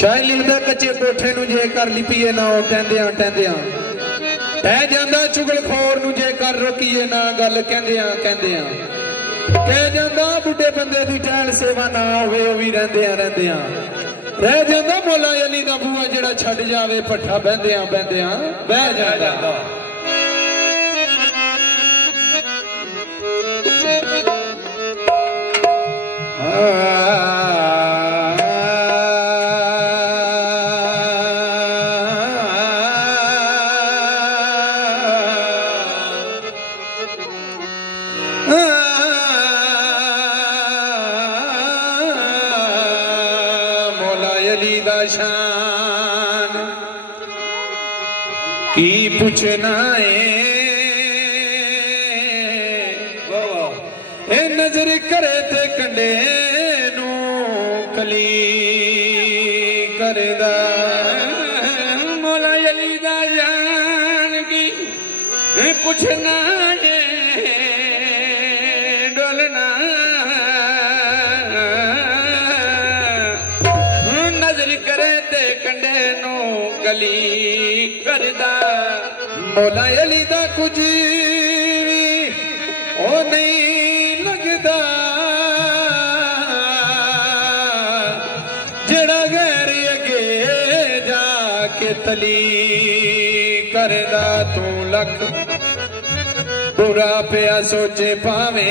शायद लिखदा कच्चे कोठे नूं जे कर लिपीए ना टहंदियां टहंदियां पै जांदा चुगलखोर नूं जे कर रोकीए ना गल कहंदियां कहंदियां कह जांदा बुढ़े बंदे दी टहल सेवा ना होवे ओ वी रहिंदियां रहिंदियां रह जांदा मौला अली दा बूआ जेड़ा छड्ड जावे भट्ठा बहंदियां बहंदियां बह जांदा की पूछना ए नजर करे ते कंडे नू कली करदा मौला अली दा जान की पूछना डोलना नजर करे ते कंडे नू कली करदा मौला अली दा कुछ ओ नहीं लगदा जेड़ा गैर अगे जाके तली करदा तू लख बुरा पिया सोचे पावे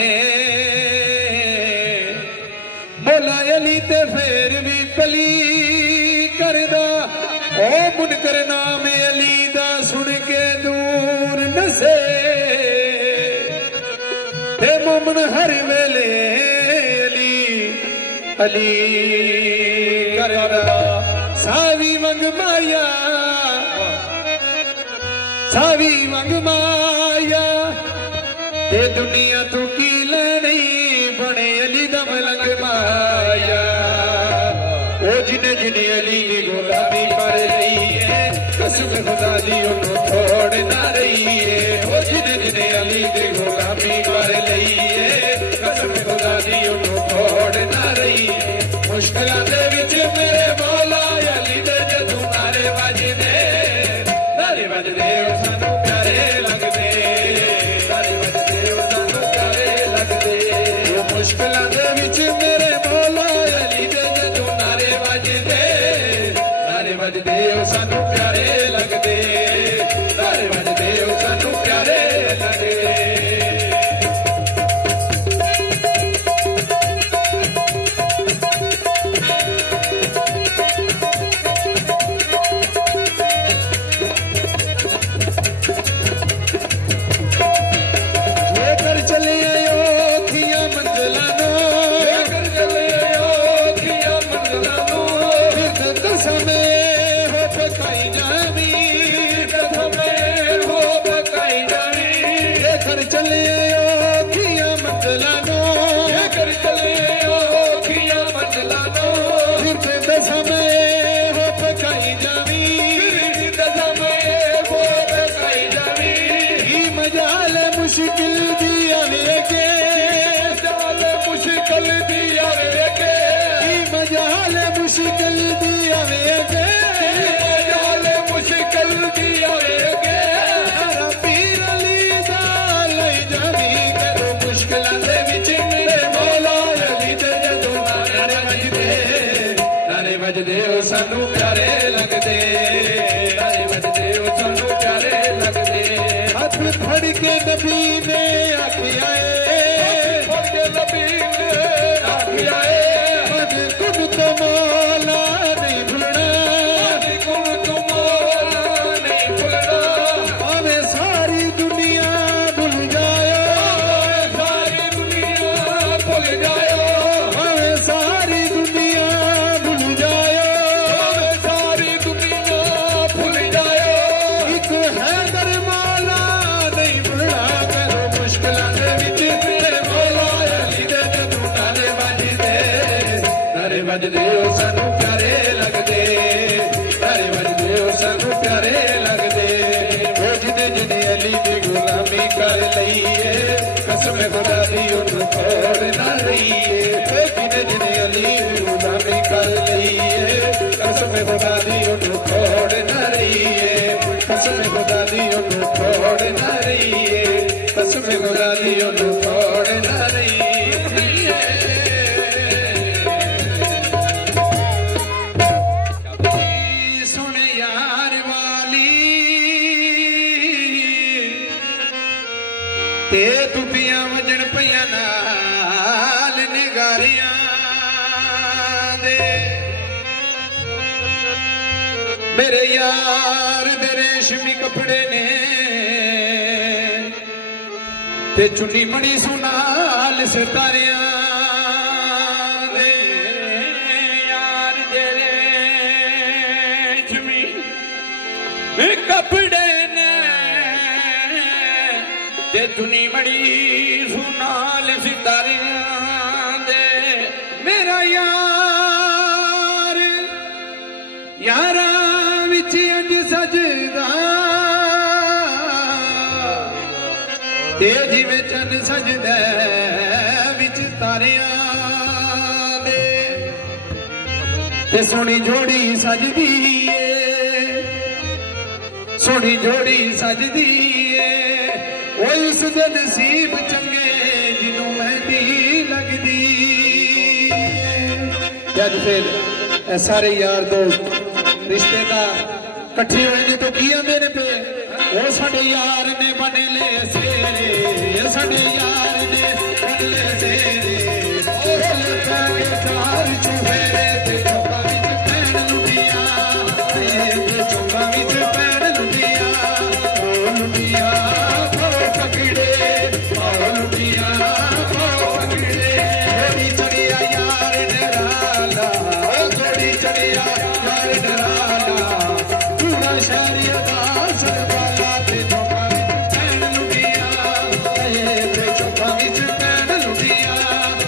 मौला अली ते फिर भी पली करदा ओ मुनकर नाम अली दा सुन के दूर नसे ते मोमन हर वेले अली अली करदा सावी मंग माया सावी मंग माया ते दुनिया तू की लेनी बने अली दा मलंग माया ओ जिने जिने अली दी गुलामी कर रही है कसम खुदा दी उन्हों छोड़ ना रही है ओ जिने जिने अली दी गुलामी कर रही है कसम खुदा दी उन्हों छोड़ ना रही है मुश्किलां दे विच मेरे मौला अली दे जदों नारे वजदे सानू प्यारे लगदे नारे वजदे सानू प्यारे लगदे मुश्किलां दे विच मेरे मौला अली दे जदों नारे वजदे सानू प्यारे लगदे नारे वजदे सानू प्यारे लगदे सानू प्यारे लगदे नारे वजदे सानू प्यारे लगदे हाथ फड़ के नबी ने आखिया फड़ के नबी ने आखिया कुन तो मौला नहीं भूलना कुन तो मौला नहीं भूलना आवे सारी दुनिया भूल जाए सारी दुनिया भूल जाए आवे सारी दुनिया वजदे सानू प्यारे लगदे नारे वजदे सानू प्यारे लगदे ओ जिने जिने अली दी गुलामी कर लई है कसम खुदा दी उन्हों छोड़ ना रही है जिने जिने अली दी गुलामी कर लई है कसम मेरे यार दे रेशमी कपड़े ने ते चुन्नी मड़ी सुनाल सितारियां दे यार दे रेशमी कपड़े ने ते चुन्नी मड़ी सुनाल सितारियां दे मेरा यार यारा विच अंज सजदा ते जिवें चंद सजदा विच तारियां दे ते सोहनी जोड़ी सजदी ए सोहनी जोड़ी सजदी ए ओए उस दे नसीब चंगे जिन्नू मेहंदी लगदी जद फिर सारे यार दोस्त रिश्तेदार कट्ठे होएंगे तो की आंदे ने पे ओ साडे यार ने बने ले सेरे साडे यार ने बने ले सेरे ओ लगे चार चुफेरे ते चौका विच पैण लुटिया ते चौका विच पैण लुटिया ओ लुटिया ओ पकड़े ओ लुटिया ओ पकड़े थोड़ी चढ़िया यार डराला थोड़ी चढ़िया यार डराला पूरा शहरिया दास वाला ते चौका विच पैण लुटिया ते चौका विच पैण लुटिया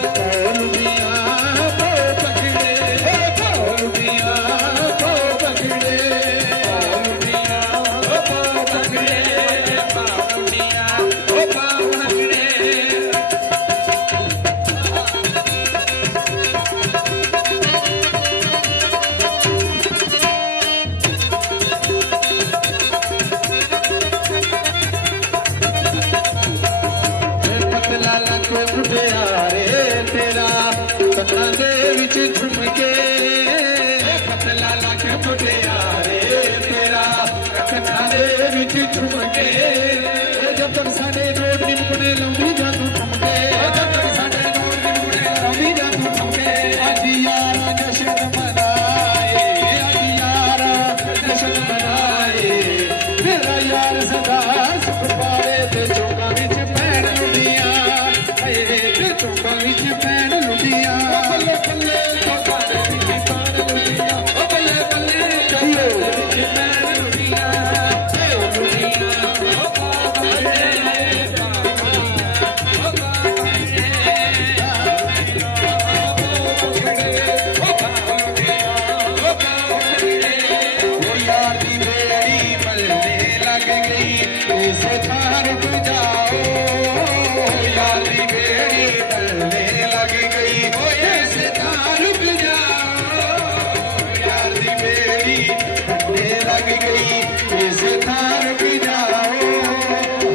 ओ लुटिया ओ पकड़े ओ लुटिया ओ पकड़े ओ लुटिया ओ पकड़े लुटिया ओ पकड़े पतला लख मुटियारे तेरा कन्ना दे विच झुमके पतला लख मुटियारे तेरा कन्ना दे विच झुमके जब तक साडे नोट नी मुकने लौंदी जादू ठुमके जब तक साडे नोट नी मुकने लौंदी जादू ठुमके अज यारा जश्न मनाए अज यारा जश्न मनाए मेरा यार सदा सुख पावे ते चौका विच पैण लुटिया ते चौका विच पैण लुटिया बल्ले बल्ले चौका विच पैण लुटिया ओ बल्ले बल्ले चौका विच पैण लुटिया ते लुटिया ओ पकड़े यार दी बेड़ी पलने लग गई इसे थार बुझाओ यार दी बेड़ी पलने लग गई इसे थार बुझाओ यार दी बेड़ी पलने लग गई इसे थार बुझाओ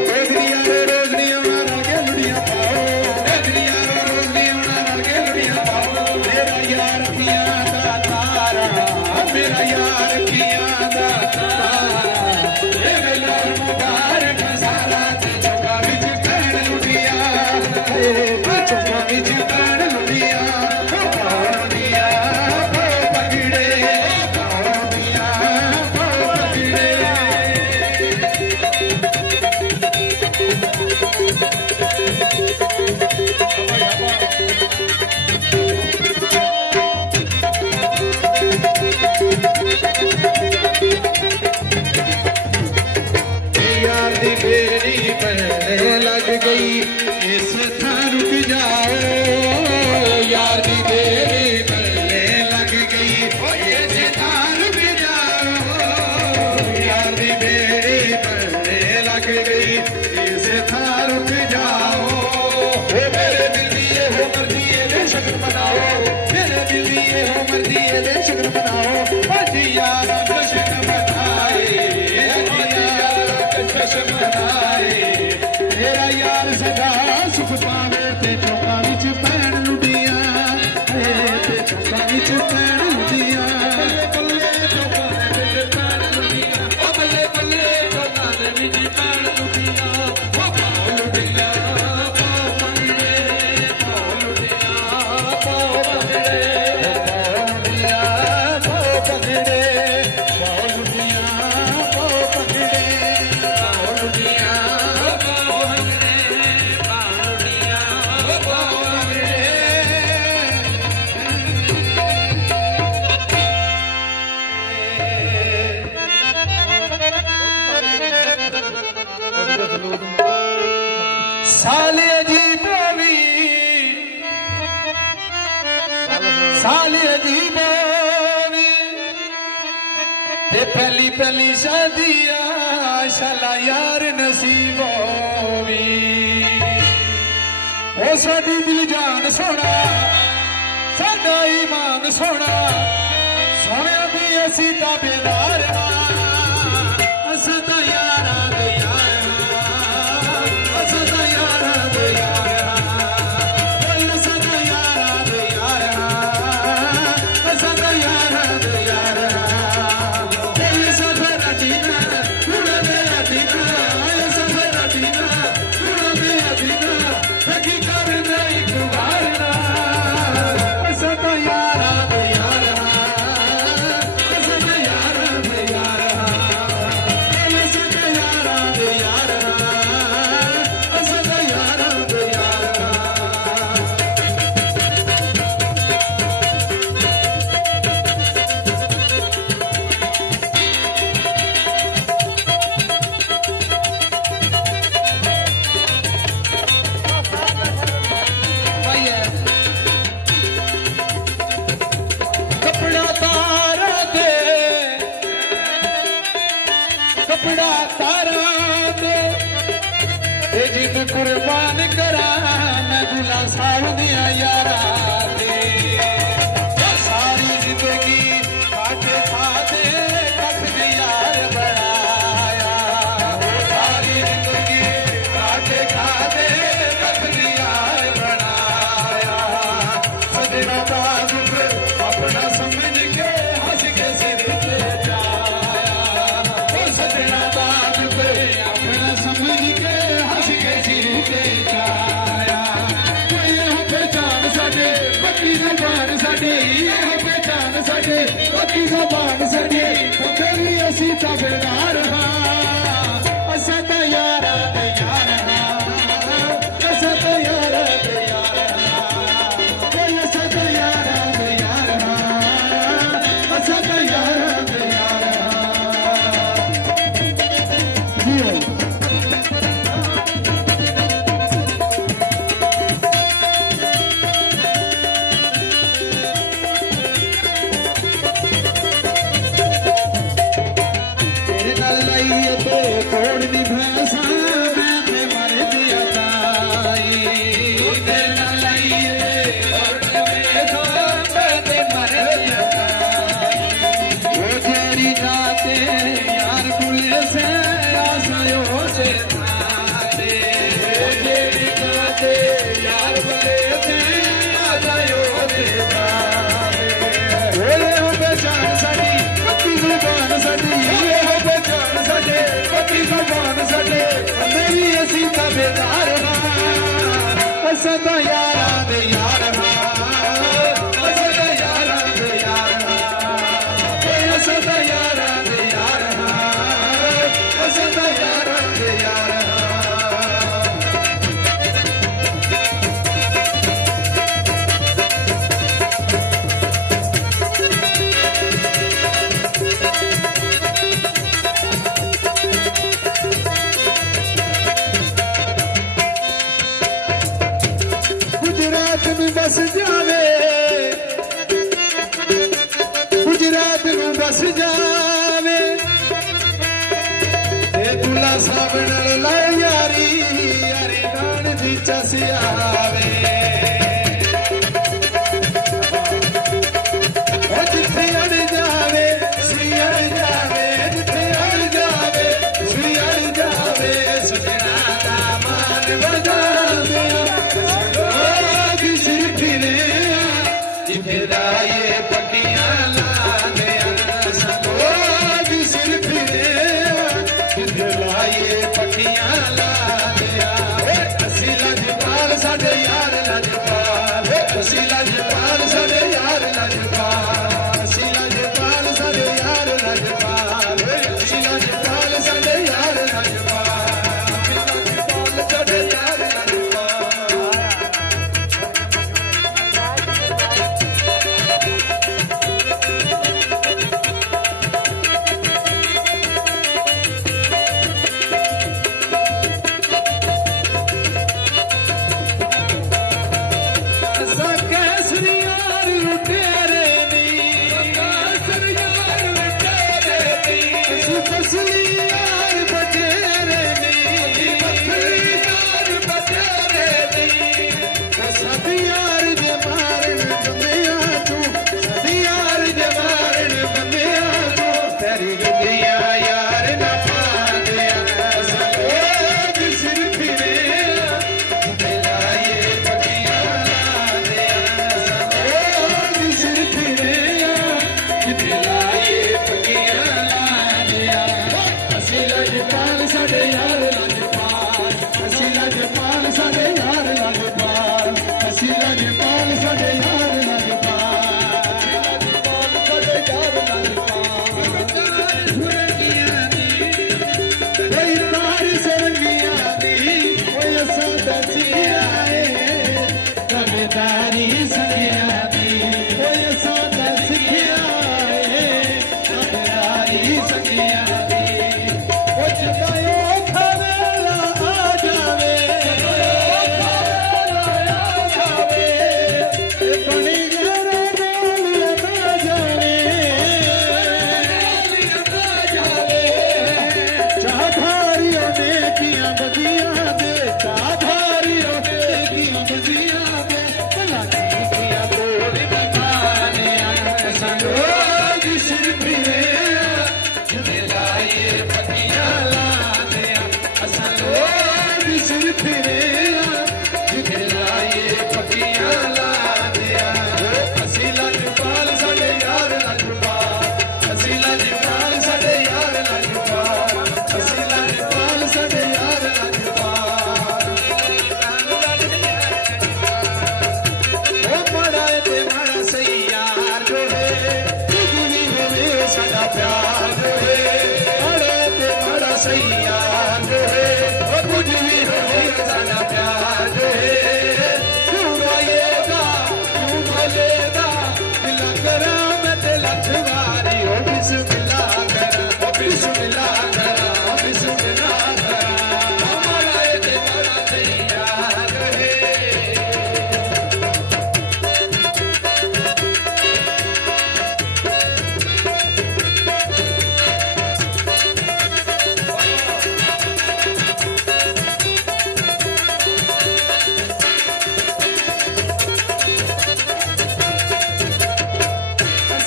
रोजनिया रोजनिया के लुड़िया पाओ रोजनिया रोजनिया के लुड़िया पाओ मेरा यार किया दा तारा मेरा यार किया दा तारा मेरे यार मुबारक सारा ते चौका विच पैण लुटिया ते चौका विच पैण लुटिया ओ लुटिया ओ पकड़े ओ लुटिया ओ पकड़े यार दी बेड़ी पलने लग गई इस थां रुक जाओ यार दी बेड़ी पलने लग गई इस थां रुक जाओ यार दी बेड़ी पलने लग गई इस थां रुक जाओ मेरे दिल दी ये हो मर्जी ये दे शक्र बनाओ मेरे दिल दी ये हो मर्जी ये दे शक्र बनाओ अज यार जश्न मनाए जश्न मनाए मेरा यार सदा सुख पावे ते चौका विच पैण लुटिया ते चौका विच पैण लुटिया बल्ले चौका विच पैण लुटिया बल्ले बल्ले चौका विच पैण लुटिया लुटिया लुटिया ये पहली पहली शादिया शाला यार नसीब होवी ओ साडी दिल जान सोना साडा ईमान सोना सोने दी असी ताबेदार असा ता यारा दे यार असा ता यारा दे यार असा ता यारा दे यार असा ता यारा दे यार कपड़ा तारा दे जिद कुर्बान करा मैं दुल्हा साहब दिया यारा दे सारी जिंदगी काटे खाते कख ने यार बनाया सारी जिंदगी काटे खाते कख ने यार बनाया सजना बाज अपना समझ के हंस के सिर पे सजना बात पे अपना समझ के हंस के सिर पे जाया ये पहचान साडे पक्की ज़बान साडी ये पहचान साडे पक्की ज़बान साडी तेरी असी ताबेदार हां असा ता यारा दे यार हां असा ता यारा दे यार हां असा ता यारा दे यार हां असा ता यारा दे यार कोड़ दी भैंसा मैं मर दिया ताई तेरा लाइए कोड़ में मर दिया ताई वो तेरी जाते यार बुले से आसायो से थारे वो तेरी जाते यार बुले से आसायो से थारे बोले हो पहचान साडी पक्की ज़बान साडी हो पहचान साडे पक्की ज़बान साडे मेरी असी ताबेदार असा ता यारा दे यार असा ता यारा दे यार असा ता यारा दे यार असा ता यारा दे यार गुजरात में बस जावे गुजरात में बस जावे दुल्हा साहब नाल लाए यारी यारी नान दी चस आवे जिथे अड़ जावे श्री अड़ जावे जिथे अड़ जावे श्री अड़ जावे सजना दा मान बजा जिथे लाए पट्टियां लाने सिर फिरे जिथे लाए पट्टियां बिसर फिरे जिथे लाए पक्कियां ला दिया असां लोग बिसर फिरे जिथे लाए पक्कियां ला दिया असी लजपाल साडे यार लजपाल असी लजपाल साडे यार लजपाल असी लजपाल साडे यार लजपाल ओ माड़ा ते माड़ा सही यार जो है कुछ भी होवे साडा प्यार जो है माड़ा ते माड़ा सही यार जो है कुछ भी होवे साडा प्यार जो है क्यों गाएगा क्यों भलेगा दिल करा मैं दिल लखवारी ओ बिस्मिल्लाह करा ओ बिस्मिल्लाह करा ओ बिस्मिल्लाह करा माड़ा ते माड़ा सही यार है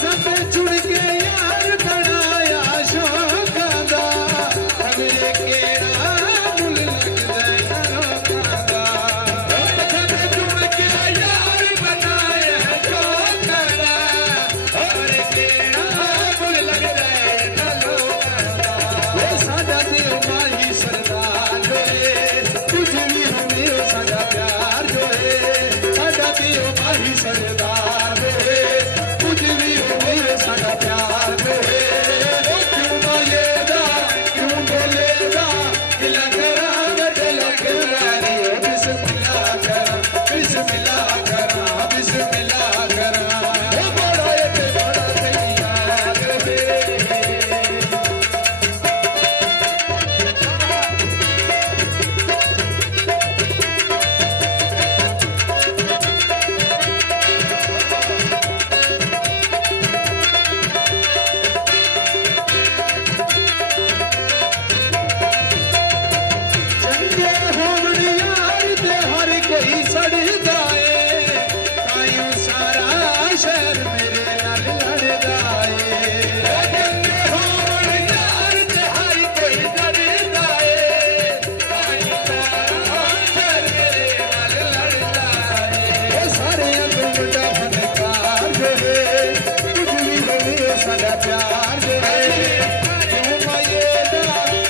सब जुड़ के यार बनाया शौका दा हमरे केड़ा मुल लगदा रोका सब जुड़ के यार बनाया शौका दा हमरे केड़ा मुल लगदा रोका वो साडा दिल माही सरदार जो है कुछ भी हमें साडा प्यार जो है साडा दिल माही सरदार जो है कुछ भी हो साडा प्यार जो है क्यों बोलेगा क्यों बोलेगा दिल करा दिल करारी बिस्मिल्लाह करा बिस्मिल्लाह करा बिस्मिल्लाह करा ओ बड़ा ते बड़ा तैयार है चंगे होवन यार ते हर कोई सड़दा है ताइयों सारा शहर मेरे नाल लड़दा है चंगे होवन यार ते हर कोई सड़दा है ताइयों सारा शहर मेरे नाल लड़दा है ओ सारे गुंडा फनकार जो है कुछ भी होवे साडा प्यार जो है क्यों मायेदा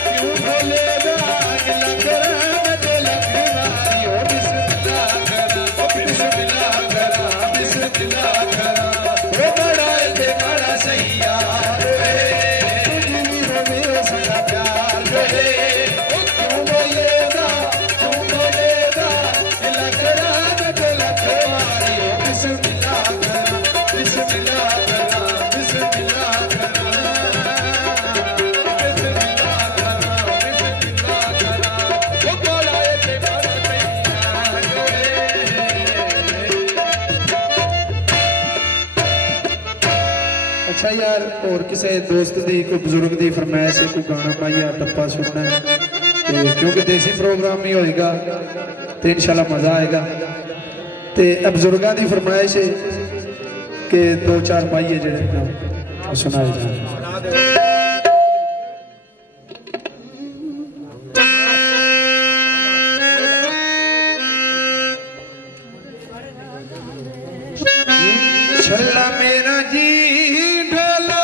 क्यों भोलेदा दिल करा दिल खवारी ओ बिस्मिल्लाह करा ओ बिस्मिल्लाह करा बिस्मिल्लाह करा ओ बड़ा ते बड़ा सही यार है कुछ भी होवे साडा प्यार जो है ओ क्यों बोलेगा दिल करा दिल खवारी ओ बिस्मिल्लाह करा बिस्मिल्लाह करा बिस्मिल्लाह करा बिस्मिल्लाह करा बिस्मिल्लाह करा ओ बड़ा ते बड़ा सही यार जो है अच्छा यार और किसी दोस्त दी कोई बुजुर्ग दी फरमाइश है कोई गाना पाइया टप्पा सुनना है ते क्योंकि देसी प्रोग्राम ही होएगा तो इंशाल्लाह मजा आएगा ते अब बुजुर्गों की फरमाइश है कि दो चार पाइए जो सुनाए जाए छल्ला मेरा जी ढोला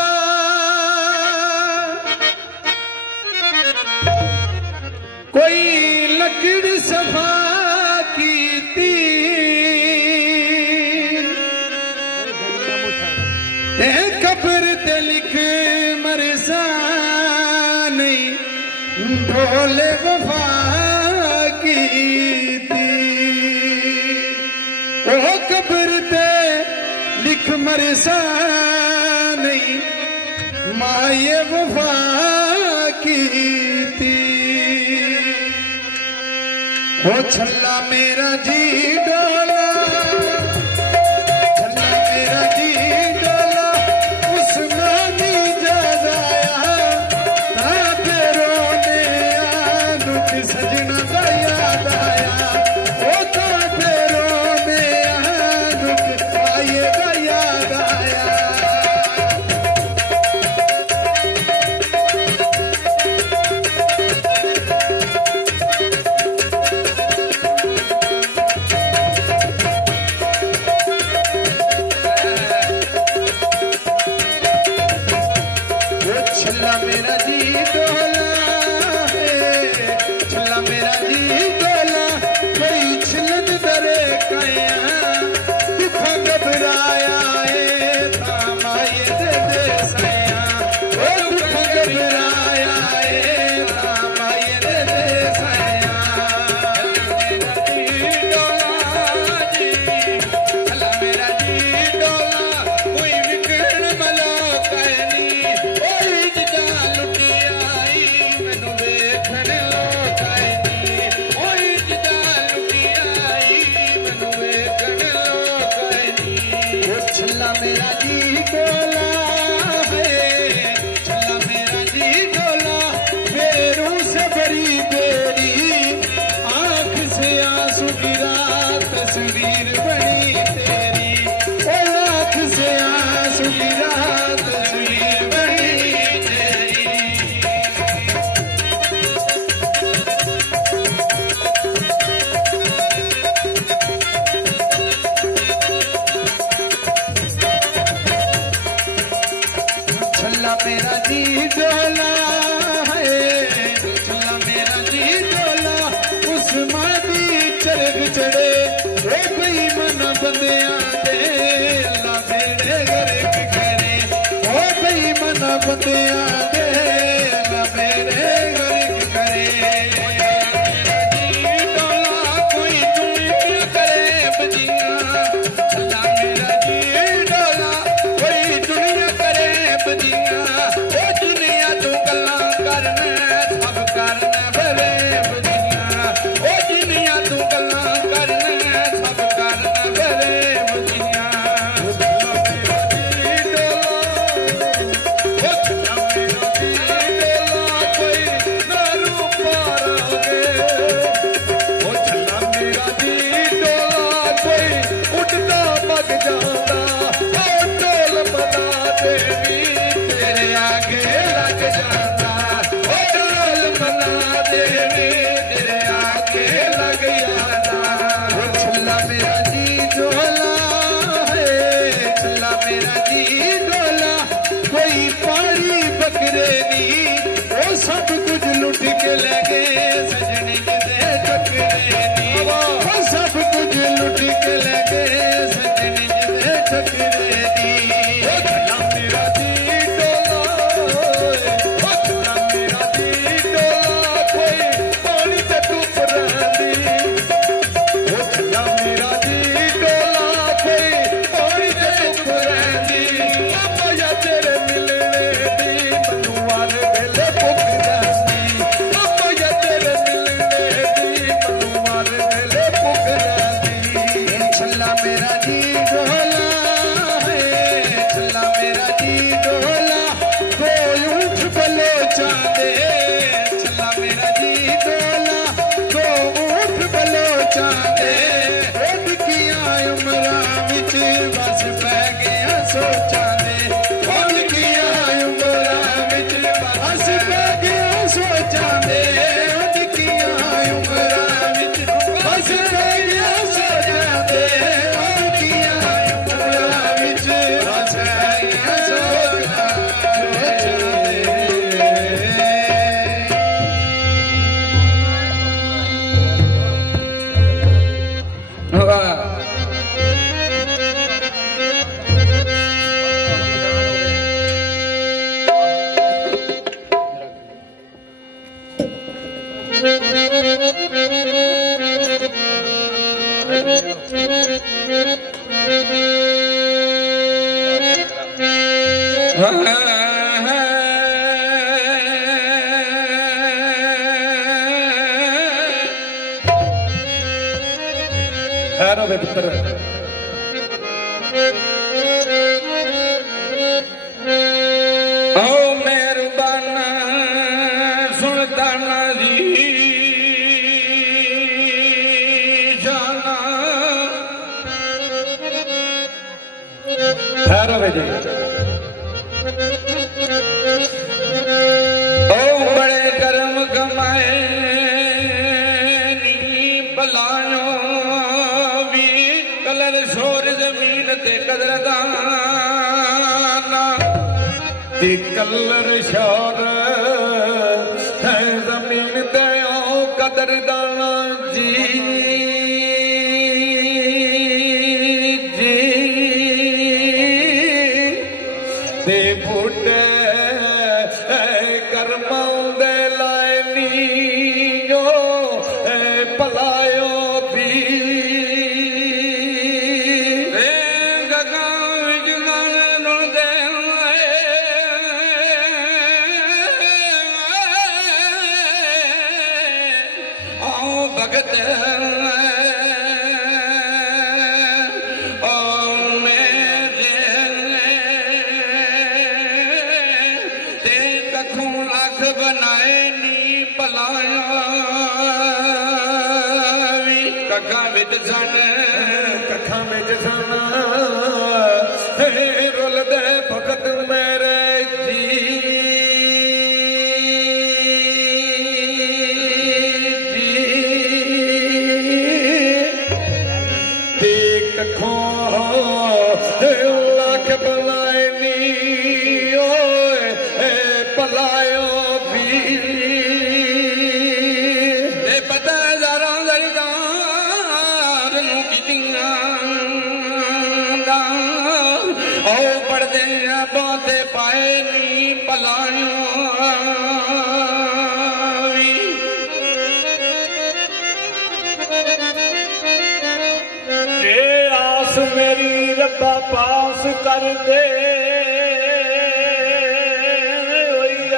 कोई लकड़ सफा कीती ते कब्र ते लिख मरसा नहीं ढोले वफा कीती ओ कब्र ते लिख मरसा नहीं माये वफा कीती ओ छल्ला मेरा जी डोला छल्ला मेरा जी डोला उस्मानी जगाया ताके रोने दुख सजना का याद आया ओ ताके रोने दुख आए का याद आया छल्ला मेरा जी डोला है, छल्ला मेरा जी डोला कोई छिलन दरे काया दुख घबराया है तामाए दे दे सया ओ दुख घबराया है तामाए दे दे सया छल्ला मेरा जी डोला कोई विकण मला कहनी ओई जिदा लुटी आई मैनू वेखण लोकायनी ओई जिदा लुटी आई मैनू वेखण लोकायनी ओ छल्ला मेरा जी डोला है, छल्ला मेरा जी डोला फेरू से बड़ी बेड़ी आंख से आंसू गिरा तस्वीर बनी तेरी ओ आंख से आंसू गिरा तस्वीर बनी तेरी छल्ला मेरा जी डोला है, छल्ला मेरा जी डोला उस मादी चरग चढ़े ओ कोई मन बंदिया दे ला मेरे घर करे ओ कोई मन बंदिया दे ला मेरे घर करे डोला कोई दुनिया करे बजिया छल्ला मेरा जी डोला कोई दुनिया करे बजिया ओ दुनिया तू गल्ला करना सब करना भरे बजिया ओ दुनिया तू गल्ला करना सब करना भरे बजिया छल्ला मेरा जी डोला ओ छल्ला मेरा जी डोला कोई नारू पारोगे ओ छल्ला मेरा जी डोला कोई उड़ता भग जाता ओ ढोल बना देवी तेरे आगे लग जाता ओ ढोल बना देवी तेरे आगे लग जाता ओ छल्ला मेरा जी डोला है, छल्ला मेरा जी डोला कोई पाड़ी बकरे नी ओ सब कुछ लुट के ले गए सजने किते टकरे नी ओ सब कुछ लुट के ले गए सजने किते टकरे नी ओ छल्ला मेरा जी डोला ओ छल्ला मेरा जी डोला कोई पानी ते डूब रहंदी ओ छल्ला मेरा जी डोला कोई पानी ते डूब रहंदी ओ माया तेरे मिलने दी मैनू वार वेले भुख जांदी ओ माया तेरे मिलने दी मैनू वार वेले भुख जांदी छल्ला मेरा जी डोला है, छल्ला मेरा जी डोला कोई ऊठ बलोचा दे छल्ला मेरा जी डोला को ऊठ बलोचा दे ओ डिकिया उमरा विच बस पै गया सोचा दे ओ डिकिया उमरा विच बस पै गया सोचा दे ओ डिकिया उमरा विच बस पै गया सोचा दे ओ डिकिया उमरा विच बस पै गया सोचा दे वाह हैरो दे पुत्र ओ मेहरबाना सुल्ताना दी जाना हैरो दे ओ बड़े कर्म कमाए नी बलायो भी कलर शोर जमीन ते कदरदाना ते कलर शौर है जमीन ते आओ कदरदाना जी ते बूटे करमां दे लाए नीयो पलायो भी भगत बनाए नी पलाया कखा विच सन रुल दे भगत मेरे जी ते कखों लाख बनाए नी पलायो पढ़ते बहुते पाए नी पलायो जे आस मेरी रब्बा पास कर दे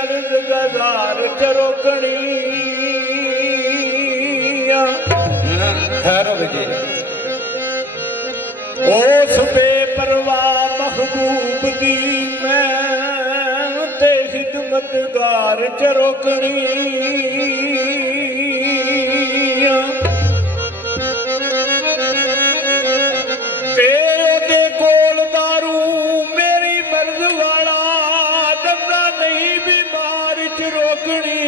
अर्ज गजार च रोकनी खैर जी उस बेपरवाह महबूब दी मैं ते खिदमतगार च रोकनी ते ओदे कोल दारू मेरी मर्ज वाला दंदा नहीं बीमार च रोकनी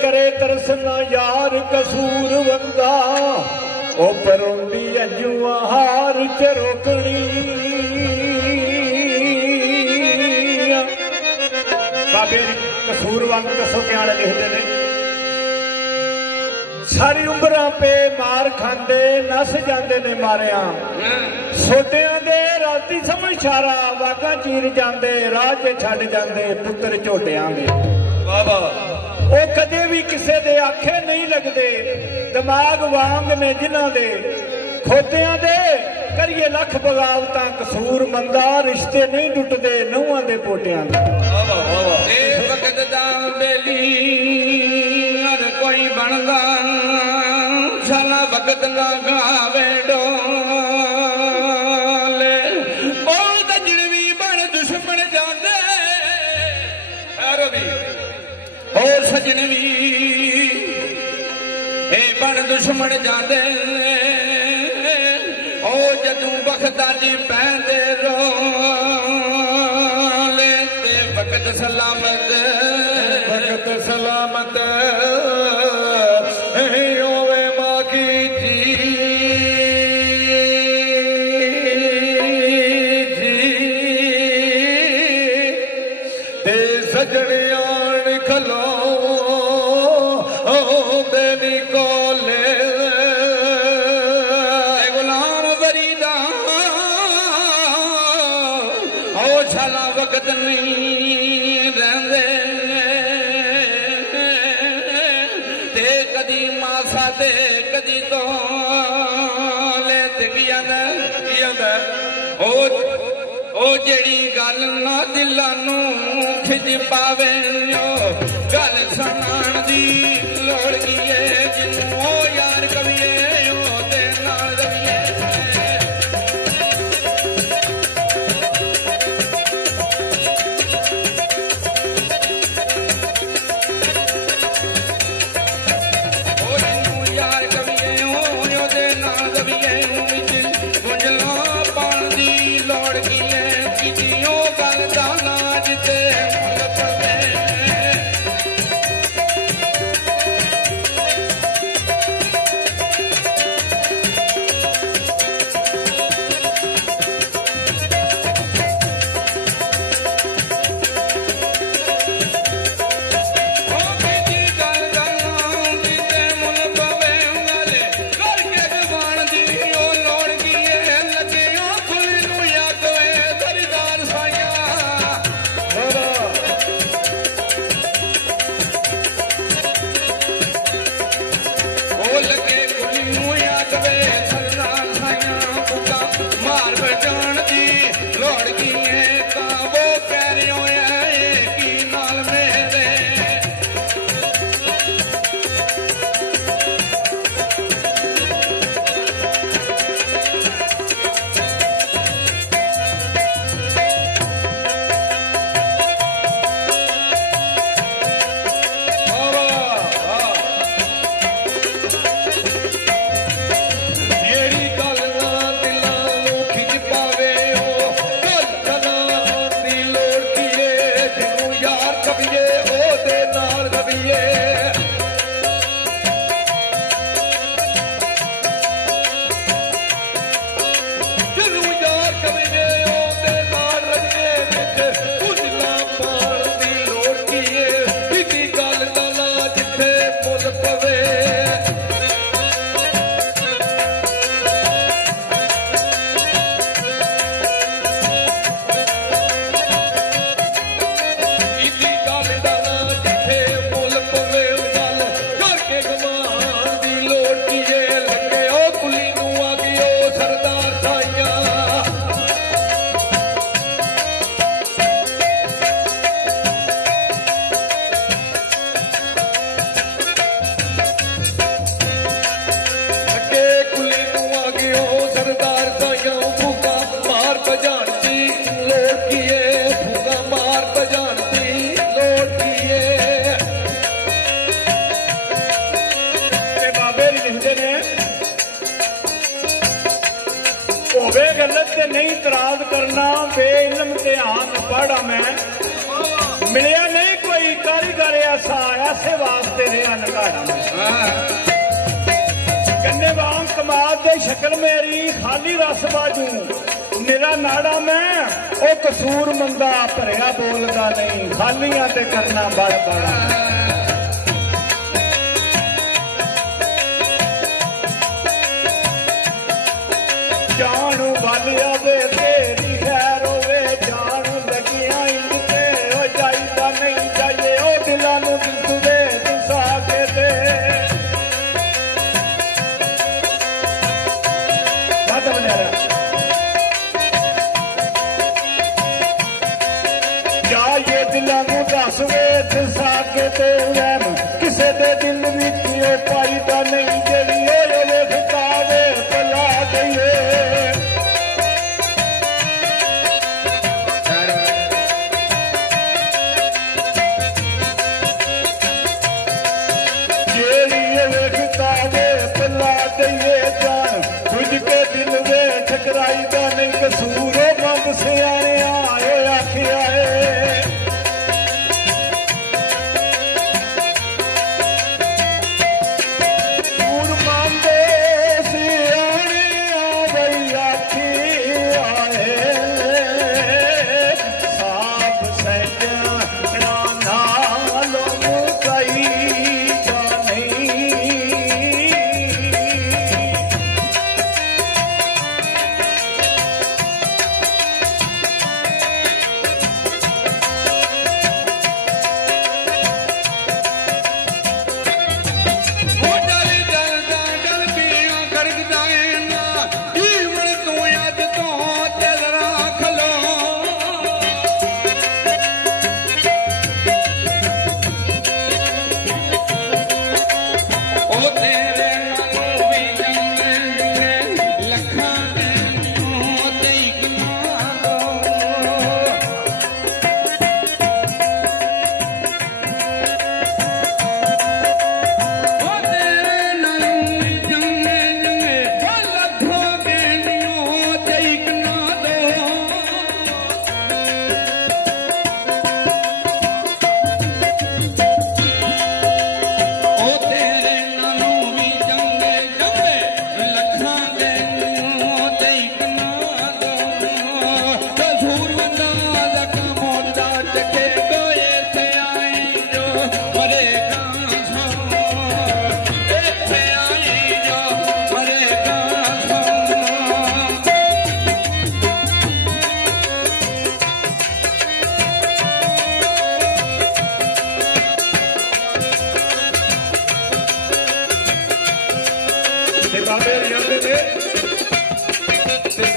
करे तरसना यार कसूर बंदा ओ परोंदी अजुआ हार च रोकनी बाबे कसूरवंद दसो क्या लिखते ने सारी उम्र पे मार खांदे नस जाते ने मारिया सोटिया दे राती समझ सारा वागा चीर जाते राह च छड़ जाते पुत्र झोटिया दे वो कदे भी किसी दे आखे नहीं लगते दिमाग वांग ने जिन्हां दे खोतियां दे करिए लख बगावत कसूर मंदा रिश्ते नहीं टुटते नूहां दे पोटियां कोई बनदा साला वक्त ना गावे डोले ओ तजनवी बन दुश्मन जाते ओ सजनवी ए बन दुश्मन जाते ओ जदू बखता जी पैंदे रोले ते वक्त सलामत ओवे मां की जी ते सजनिया खलो देवी कोले गुलाम फरीदा ओ छाला वक्त नहीं रहंदे ते कदी मासा ते कदी तो ले ते किया ओ जेड़ी गल ना दिलां नू खिज पावे गल सुनाण दी लोड़ की है जिन्नू यार कविए ओदे नाल रविए ओ जिन्नू यार कविए ओदे नाल रविए गुंजला पाण दी लोड़ की है किदियों गल दा नाज ते ते नहीं इतराज करना, बेइल्म ते अनपढ़ मैं, मिलिया नहीं कोई कारीगर ऐसा, ऐसे वास्ते रहा नगाड़ा में। कन्ने वांग कमाल दे शक्ल मेरी, खाली रस बाजू मेरा नाड़ा में, ओ कसूर मंदा भरिया बोलदा नहीं, खालियां ते करना बड़ बड़ा। जान वालिया दे तेरी खैर होवे, जान लगिया इंज ते ओ जाईदा नहीं जाइए, ओ दिलां नूं दिल दे तुसा के दे बात बना क्या ये दिलां नूं दस वे तुसा के ते वैम किसे दे दिल विच ओ पाईदा नहीं, जेड़ी ओ वेखदा वे भला गईए। के दिल वे ठकराई दा नहीं, कसूर मंद सियाने आए आखिया कसूर मंद सियाने आई आखी आए, साफ सजना नालों मुकाई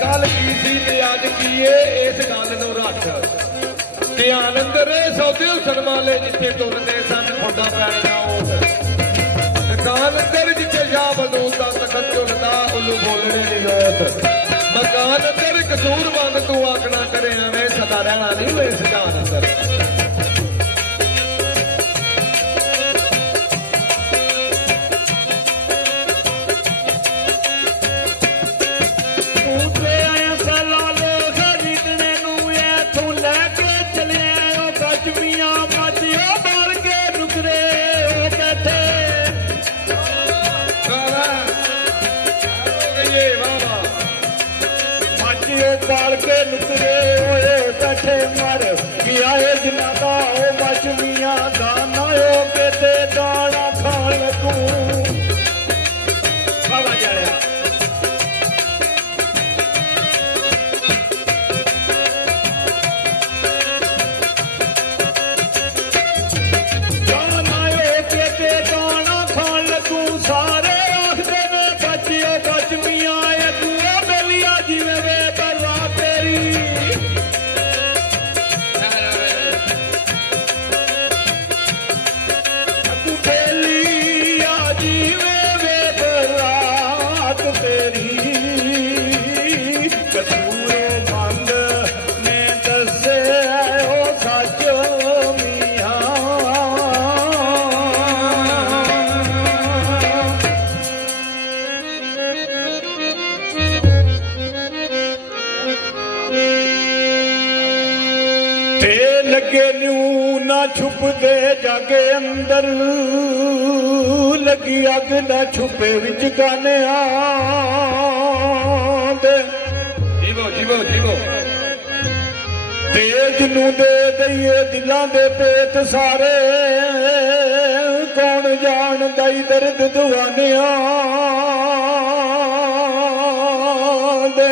गल की सी ते अज की इस गल नूं रख ध्यान अंदर सौदे हुसन वाले जिथे तुरते सन खुदा पैणा उस मकान अंदर जिथे शाह बदूल का तखत झुलदा उल्लू बोलने दी लोथ मकान अंदर कसूर मंद तू आखना करे एवें सदा रहना नहीं वे इस जान अंदर पाल के नुकरे होए बैठे मर गया है जिन्ना का ओ मछलियां दाना हो के ते दाना खान तू बाबा जाया दाना हो के ते दाना खान तू सारे आखदे ने बच्चियो बचमियां ए तू बेलिया जिवें वे ते लगे न्यू ना छुपदे जागे अंदर लगी अग ना छुपे विच गाने दे जीवो जीवो जीवो तेज नू दे दईए दिलां दे पेत सारे कौन जान दाई दर्द दुआनिया दे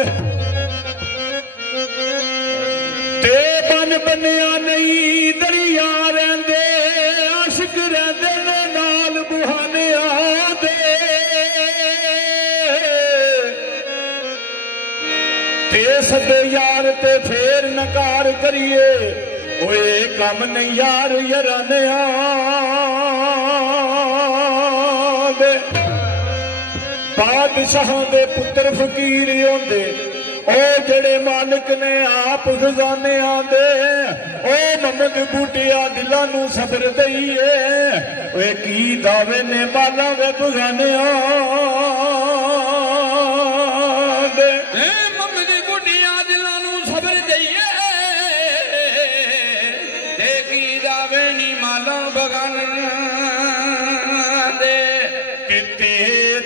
ते बन बनिया नहीं दरिया रहंदे आशिक रहंदे ने नाल बुहानिया दे ते सदे यार ते फेर नकार करिए ओए कम नहीं यार यराने दे बादशाहां दे पुत्र फकीर होंदे ओ जड़े मालिक ने आप खजाने दे ओ ममद बूटिया दिलां नू सबर दईए ओए की दावे ने माला वे बगाने दे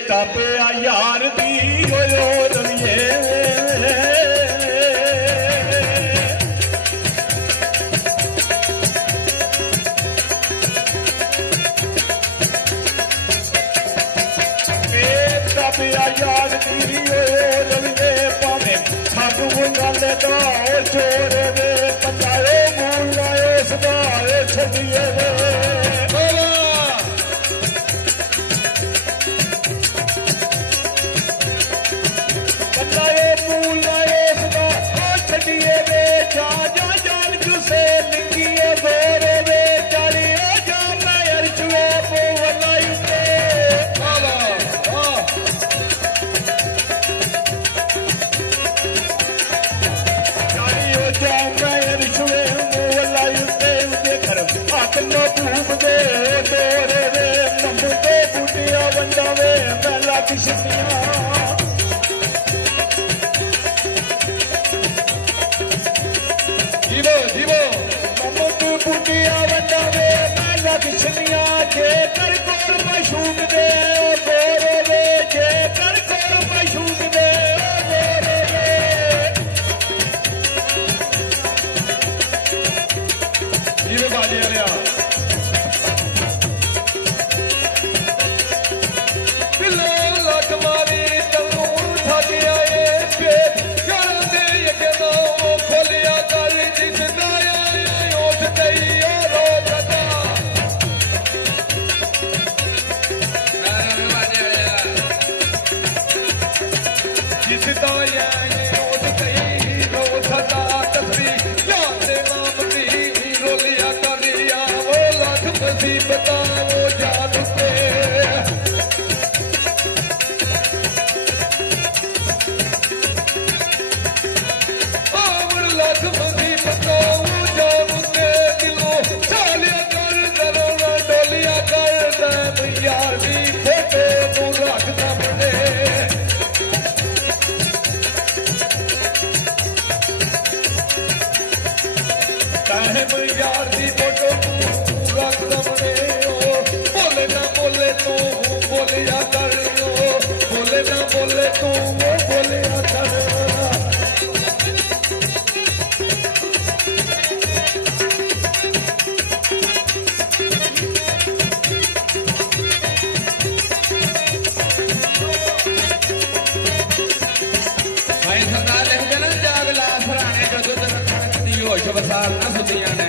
तबे यार दी ओयो रलिए तबे यार दी ओयो रलिए पावे साधु गले दो चोर दे पंजाए मूलाए सदाए छदिए जीवो जीवो ममद बुटिया वंडा वे मेला किशनिया जे कर कोर मशूक दे गोरे वे जे कर कोर मशूक दे गोरे वे जीवो बाजी आया दिलो लखमारी तनु उठा दिया ये पे कर दे ये के नो खोलिया बताओ जान के लख मसी बताओ जान के दिलो चालिया कर दरोना डोलिया कर यार भी फोटो तू रख सामने यार की फोटो रख सामने बोले ना बोले तू बोलिया कर बोले ना बोले तू बोलिया कर भाई सरदार लिखते ना जागला सराने का दुध रखती होश बसार ना सुतिया ने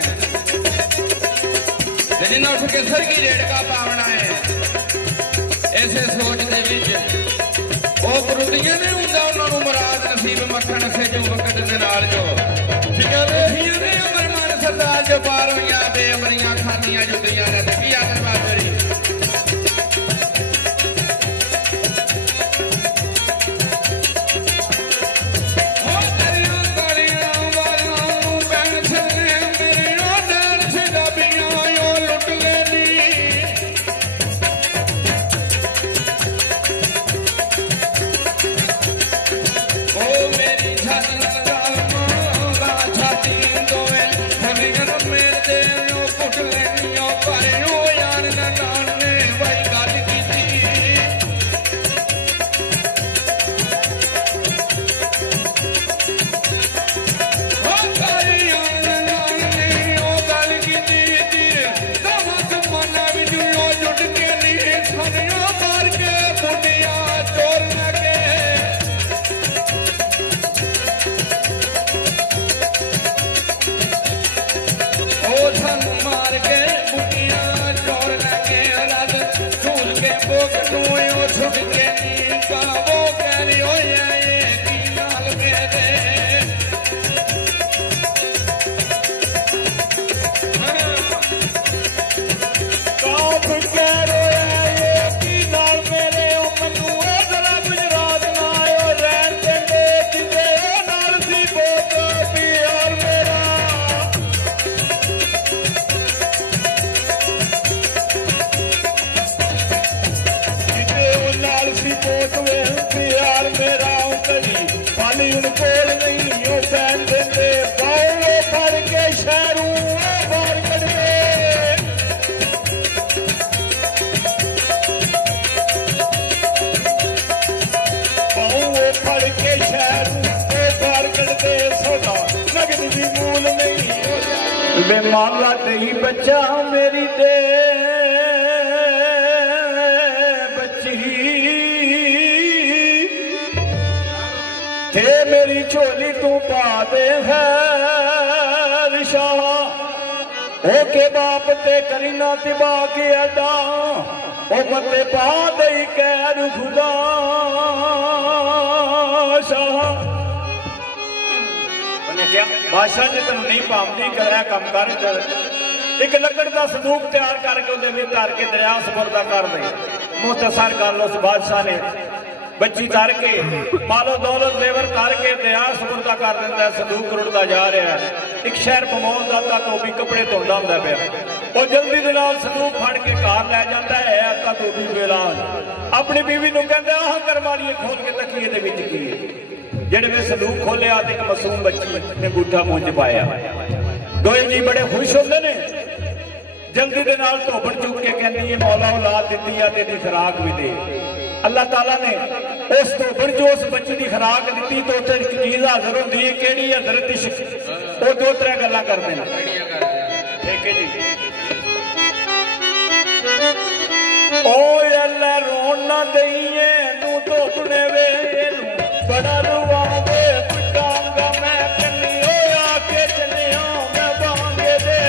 जिन्हें उठ के सर की रेड़ का पावना है ऐसे सोच दे विच ओ पुरुदियां ने हुंदा उन्हां नूं मुराद नसीब मक्खण से जो वकत दे नाल जो ठिया वे हिया ने अमर मान सरदार जो पार होइयां बे अमरियां खानियां जुदियां ने ते की आखर बात करी Oh, वे माला दही बच्चा मेरी दे बच्ची थे मेरी झोली तू पा दे खैर शाह ओके बाप ते करी ना तिबा के अड्डा ओ मते पा दे कैर खुदा शाह बादशाह जी तेन नहीं पावती कराया कम कर एक लकड़ का संदूक तैयार करके उन्हें धर के दरिया सपुरदा कर दे मुख्तसर कर लो उस बादशाह ने बच्ची धर के मालो दौलत लेवर करके दरिया सपुरदा कर दिता संदूक रुड़ता जा रहा है एक शहर बमौल का धोबी कपड़े धोंदा हुंदा पिया और जल्दी दे नाल संदूक फड़ के घर लै जाता है आता धोबी बेलाल अपनी बीवी नूं कहंदा आह करमाड़ीए खोल के तकीए दे विच की है जेड़े में संदूक खोलिया तो एक मासूम बच्ची ने अंगूठा मुंह च पाया दोए जी बड़े खुश होंदे ने जल्दी दे नाल धोबन चुक के कहंदी है मौला औलाद दित्ती आ तेरी खुराक भी दे अल्लाह ताला ने उस धोबन जो उस बच्ची की खुराक दी तो उत्थे एक चीज हाजिर होंदी है केड़ी हजरत दी वो दो त्रै गल्लां करदे ने ठीक है जी ओ अल्लाह रोन ना दईए तू धोबने वे बड़ा रुआवे पिटांगा मैं कन्नी होया के चलिया मैं बांगे दे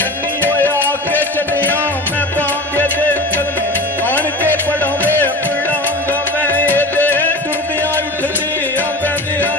कन्नी होया के चलिया मैं बांगे दे कलमे आन के पढ़ावे पिटांगा मैं ये दे टुरदियां उठदियां बैंदियां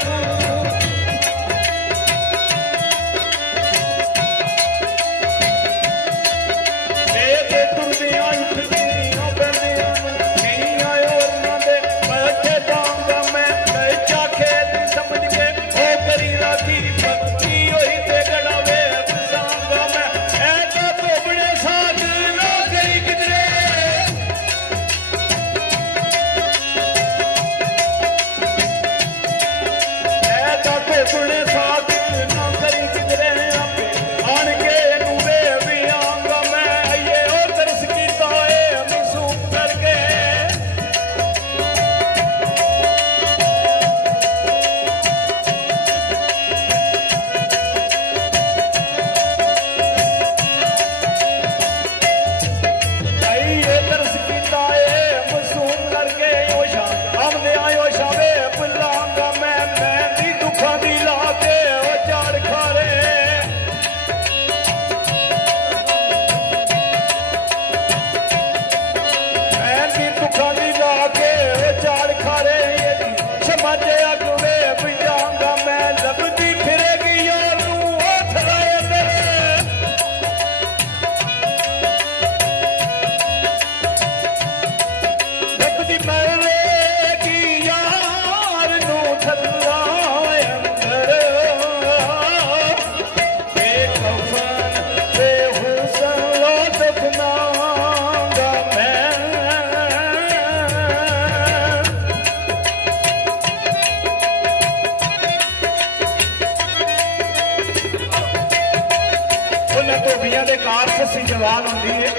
जवान होती है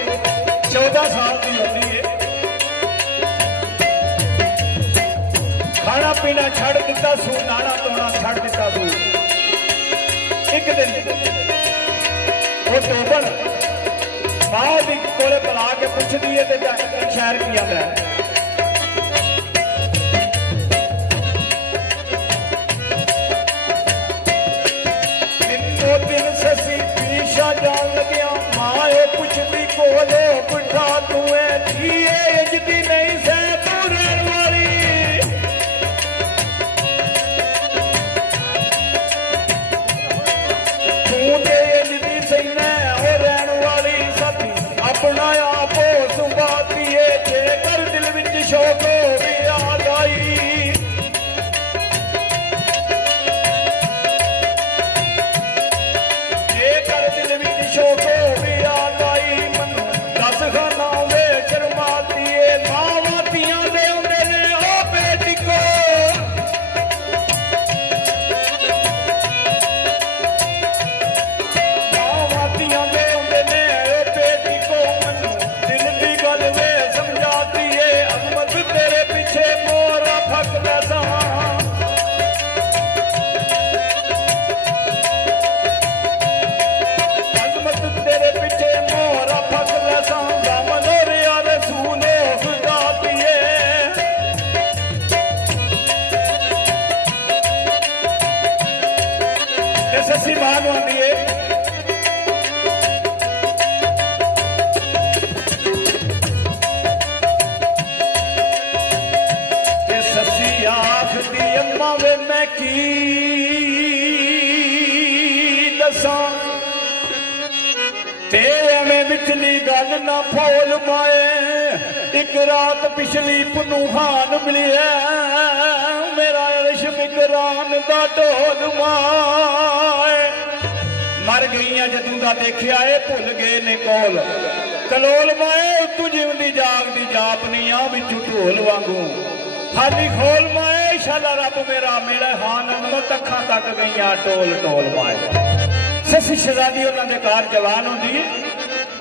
14 साल की होती है खाना पीना छड़ दिता सू नाना धोना छड़ दिता सू एक दिन वो धोबन मां भी कोले बुला के पुछदी है शहर की आता है दिन ससी पीछा जान लग्या माए पुछदी कोले बुढ़ा तू है धीए इजदी नहीं से तू रहन वाली तू ते इजदी सही न हो रहन वाली साथी अपना आप संभाती है जे कर दिल विच शौक भी याद आई शोको भी याद आई मन दस खाना वे शर्माती है मैं की दसा ते एवें विचली गल ना फोल माए एक रात पिछली पनूहान मिलिया मेरा अर्श मिकरान दा ढोल माए मर गईयां जदों दा देखिया ए भुल गए ने कोल कलोल माए तू जिवंदी जागदी जापनी आ विचों ढोल वांगू खाली खोल माए शाला रब मेरा मेरा हान मत अखां तक गईयां टोल टोल माए ससी शहजादी उन्हां दे घर जवान हुंदी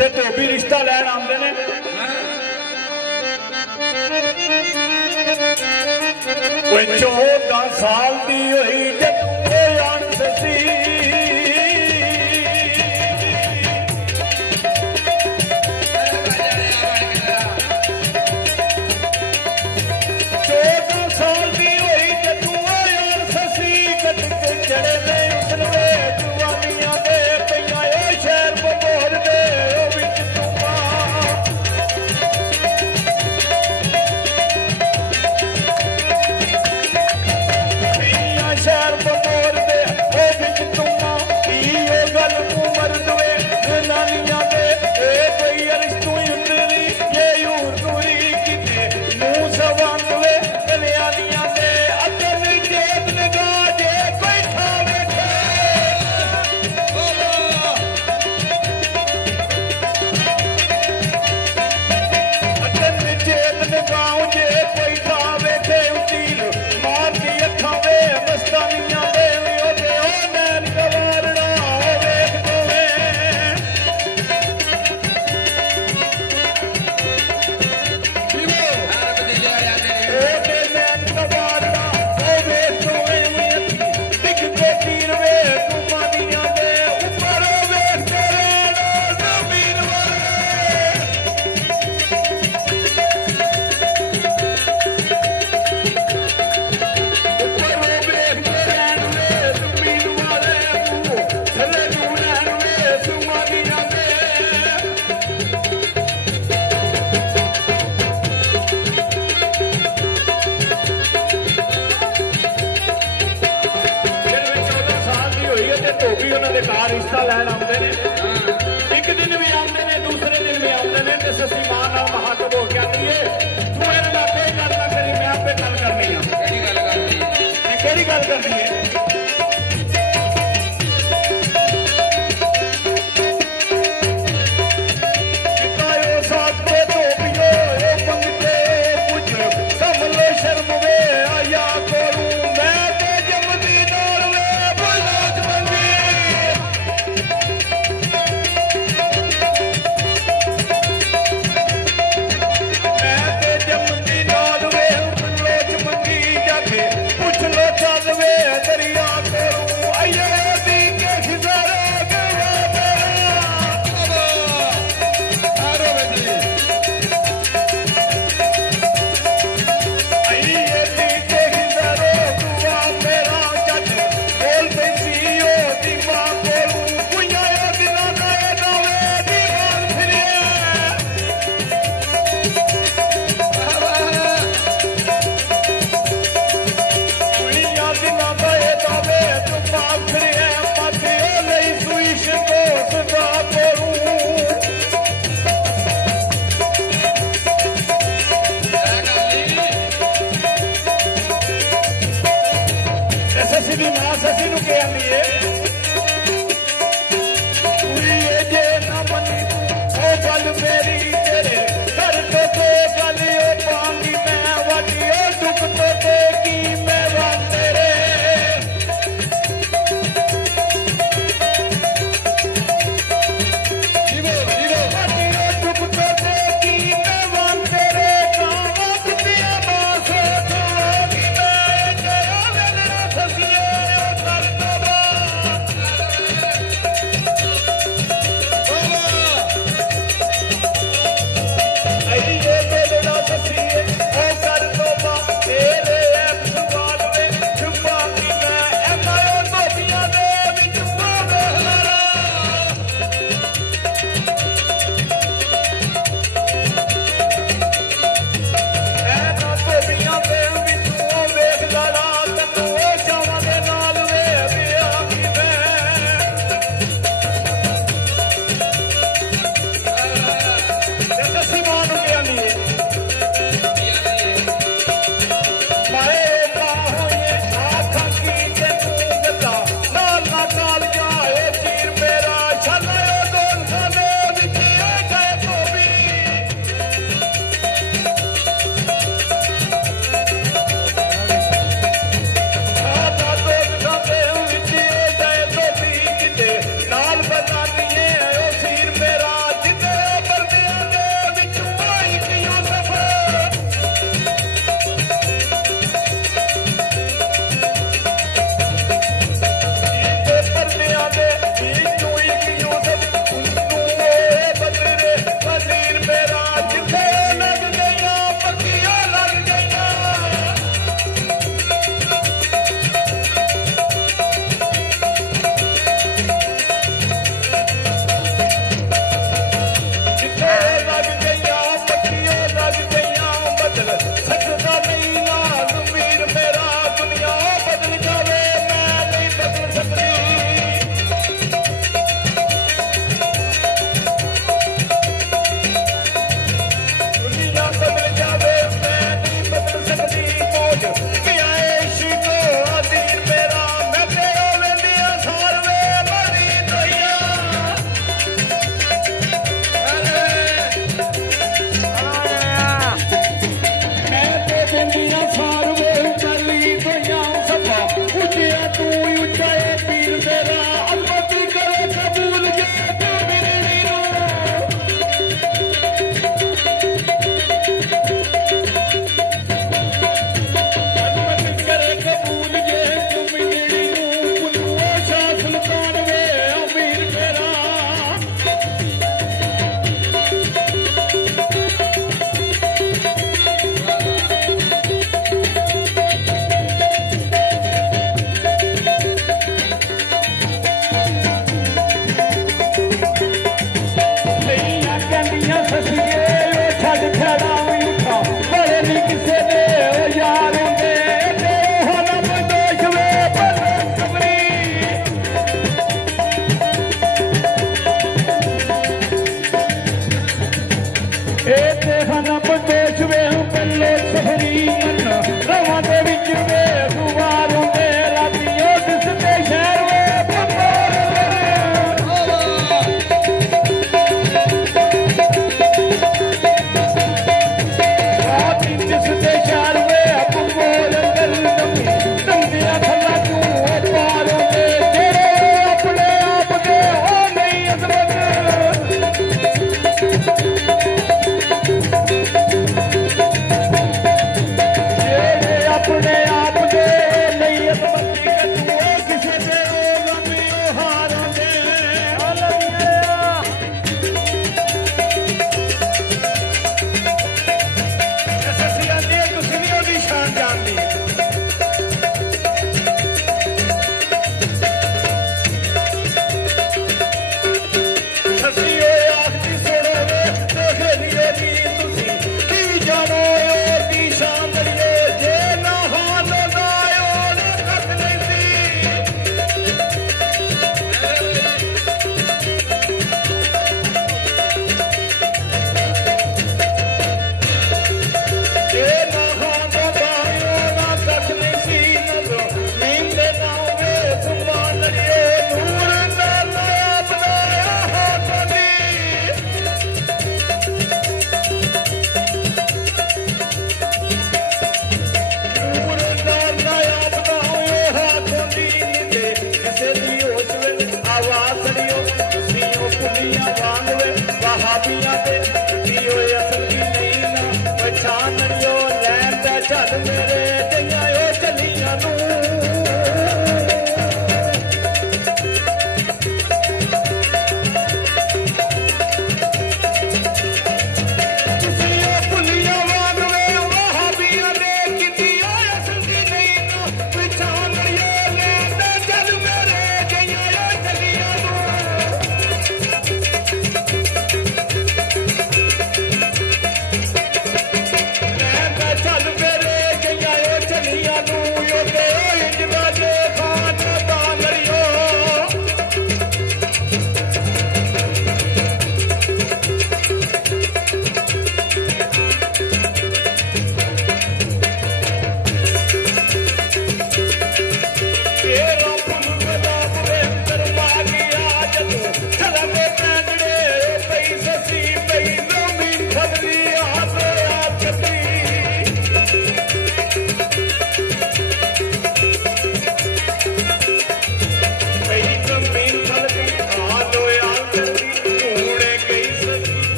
ते धोबी रिश्ता लैण आउंदे ने कोई 14 साल दी होई जदों आण ससी 14 साल दी होई जदों आण ससी कट के चढ़े ने उसने जवानियां दे पईयां ओ शहर बबोर दे ओ विच तुमा शहर बबोर दे ओ विच तुमा की ओ गल उमर दवे नानियां दे ए कोई अर्श तू उतरी ये यूर दूरी किते मुंह सवांदवे कल्याणियां दे अकल जेब लगा जे कोई खावे अकल जेब लगाओ जे कोई खावे थे उतीर मार दी अखां वे मस्तानियां दे ओ दे ओ नैन गवारना ओ वेख दोवे ओ दे नैन गवारना ओ वेख दोवे दिख के तीर वे तुमानियां दे ऊपर ओ वेख तेरे नाल जमीन वाले धोबी उन्होंने घर रिश्ता लैन आते ने एक दिन भी आते ने दूसरे दिन भी आते ने ते ससी मां नाल महात्म हो के आती है तू इन्हां नाल कोई गल ना करी मैं आपे गल करनी है केड़ी गल करनी है कायो साथ पे धोबियो ओ मंगते कुछ कमलो शर्म वे आया करूं मैं ते जमदी नाल वे बुलात बंदी मैं ते जमदी नाल वे बुलात बंदी जाके पुछ लो चल वे दरिया करूं आया दी के खिजारे गया तेरा आरो बदली आइए दी के खिजारे दुआ मेरा जज बोल पैसी ओ दीवा करूं कुइया दिना नाए नावे दीवान फिरिए कुइया दिना नाए नावे तुमा फिरिए माथे लई सुइश को सदा करूं ससी दी मां ससी नूं कह आंदी है कुड़ीए जे ना मनी ओ गल मेरी तेरे घर तो दो गल ओ पांगी मैं वादी ओ दुख तो दे की मैं वां तेरे जीवो जीवो वादी ओ दुख तो दे की मैं वां तेरे कावा दिया बास कावा दी मैं तेरा वेलना ससिए ओ कर दवा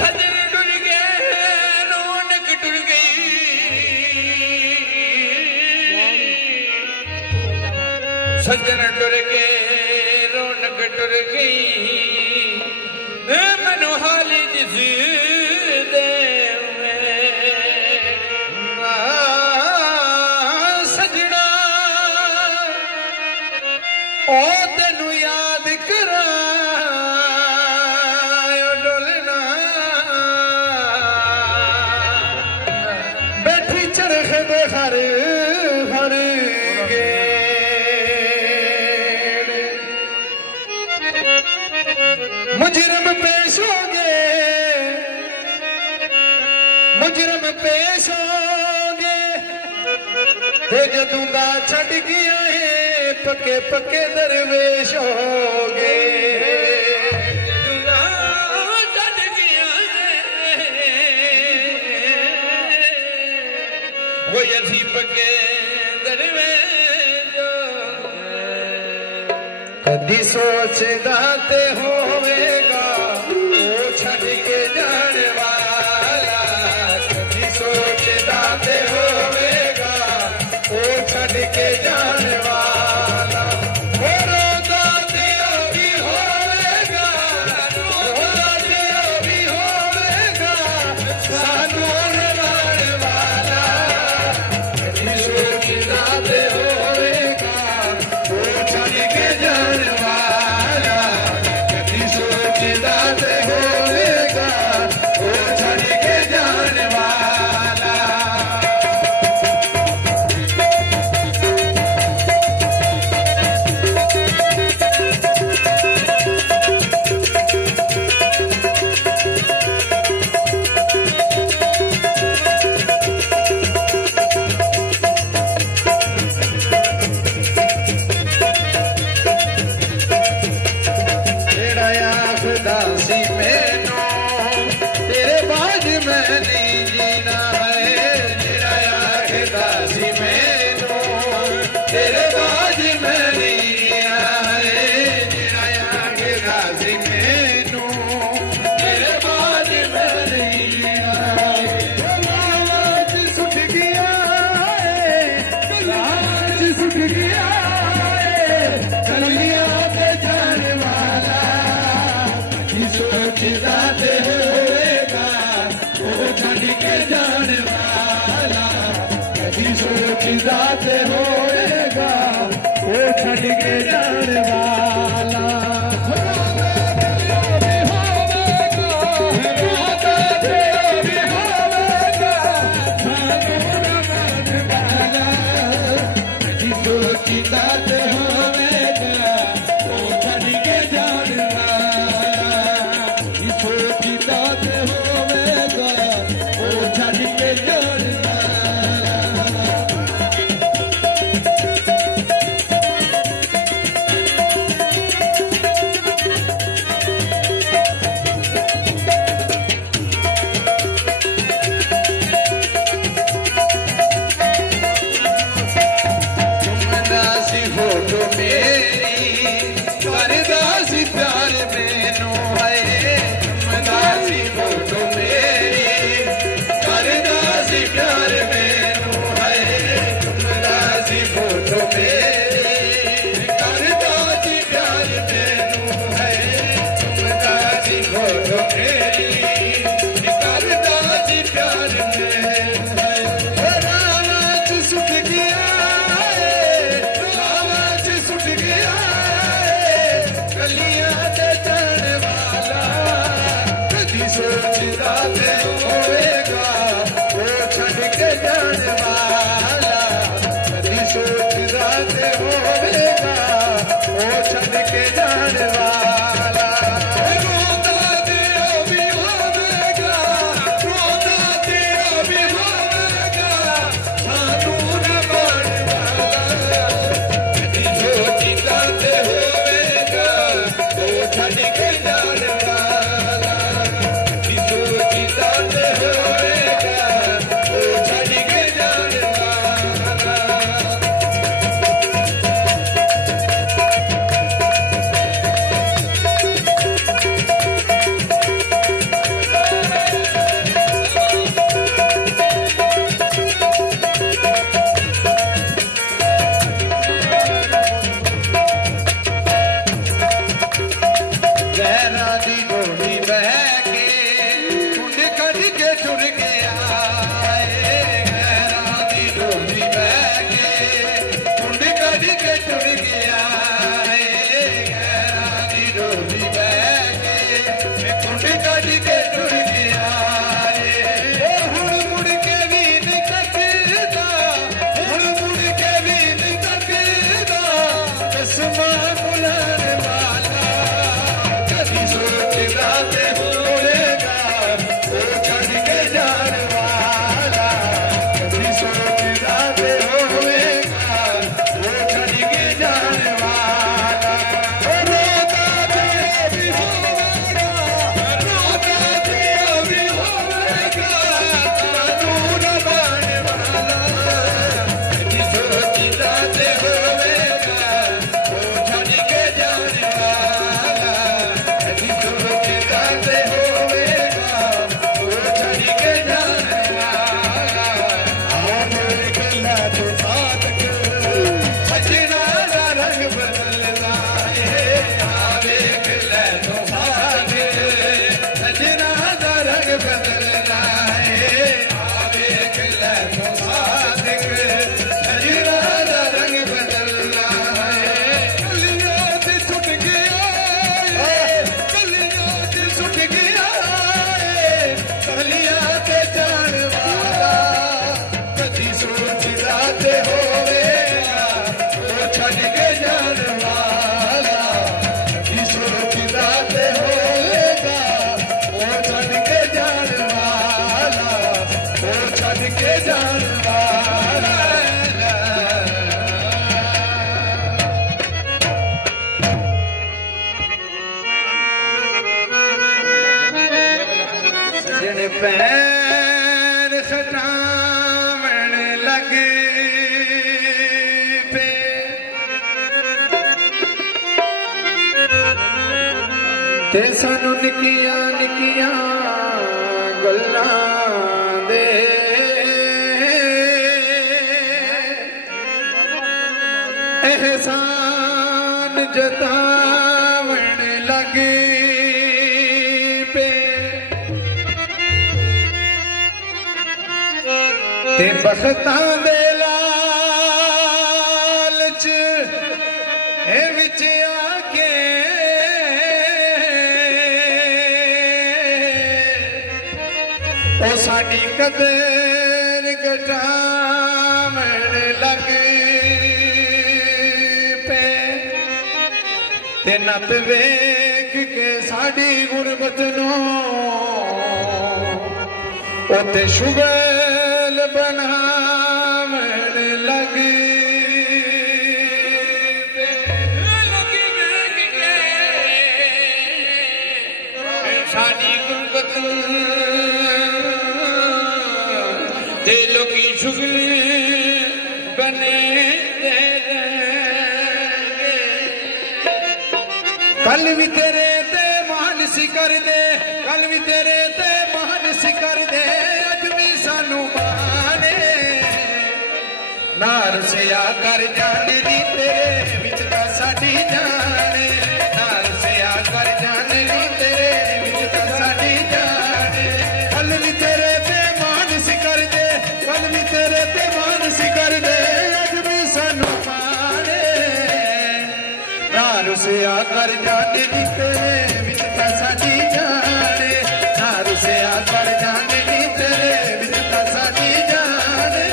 सजन टुर गए रौनक टुर गई सजन टुर गए रौनक टुर गई मनु हाली जिस दे सजना ओ तेनू याद करा डोलना बैठी चरख दे हर हर मुजरम पेश हो गए मुजरम पेश हो गए ते जदों दा छड़ गया है पक्के पक्के दरवेश हो गए जदों दा छड़ गया है वो असी पक्के दरवेश हो गए कदी सोचदा ते होवेगा वो छड़ के जाने वाला कदी सोचदा ते होवेगा वो छड़ के जाने वाला वो रोदा ते भी होवेगा रोदा ते भी होवेगा सानू निभाने वाला कदी सोचदा ते होवेगा वो छड़ के जाने वाला कदी सोचदा ते होवेगा वो छड़ के जाने वाला दासी मैनू तेरे बाद मैं नहीं जीना है जेड़ा दासी मैनू तेरे बाद मैं नहीं जीना है जेड़ा दासी मैनू तेरे बाद मैं नहीं जीना है लाज सुट गया है लाज सुट गया है कलिया पे जाने वाला सोचदा ते होवेगा वो छड़ के जाने वाला कभी सोचदा ते होवेगा वो छड़ के जाने वाला सोचदा ते होवेगा वो छड़ के जाने सोचदा ते होवेगा वो छड़ के जाने दासी फोटो मेरी करदासी प्यार मैनू है दासी फोटो मेरी करदासी प्यार मैनू है दासी फोटो मेरी करदासी प्यार मैनू है दासी फोटो मेरी करदासी प्यार मैनू है रात सुट गया सुट गया कलियां ते जाने वाला कदी सोचदा ते होवेगा वो छड़ के जाने वाला कदी सोचदा ते होवेगा वो छड़ के जाने वाला रोदा ते भी होवेगा रोदा ते भी होवेगा सानू निभाने वाला सोचदा ते होवेगा वो छड़ के जाने वाला सोचदा ते घुटन पैर खटावण लग पे ते सानू निकिया निकिया गल्लां दे एहसान जतावण लग पे ते बखतां दे लालच ए विच आके ओ साडी कदर घटावण लग पे ते नत वेख के साडी गुरबत नूं ओते शुगल बनावण लग पे लोकी वेख के साडी गुरबत ते लोकी शुगल बने कल भी तेरे ते मानसी कर दे कल भी तेरे ते मानसी कर दे अज भी सानू माने नार से आ कर जाने दी तेरे विच ता साडी जाने नार से आ कर जाने दी तेरे विच ता साडी जाने कल भी तेरे ते मानसी कर दे कल भी तेरे ते मानसी कर दे अज भी सानू माने नार से आकर जाने दी तेरे विच ता साडी जाने नार से आकर जाने दी तेरे विच ता साडी जाने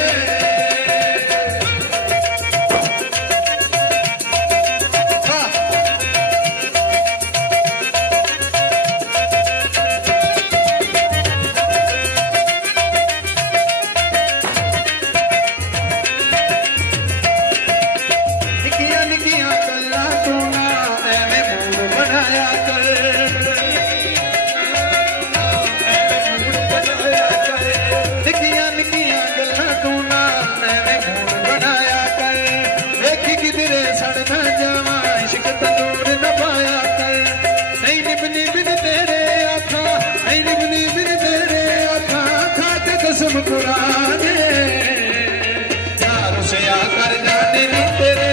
निकिया निकिया गल्लां तू ना एवें मूड बनाया कर निकिया निकिया गल्लां तू ना एवें मूड बनाया कर वेखी किधरे सड़ ना जावा इश्क तंदूर न पाया कर नहीं निभनी बिन तेरे आखा नहीं निभनी बिन तेरे आखा खाते कसम कुराने यार से आकर जाने दी तेरे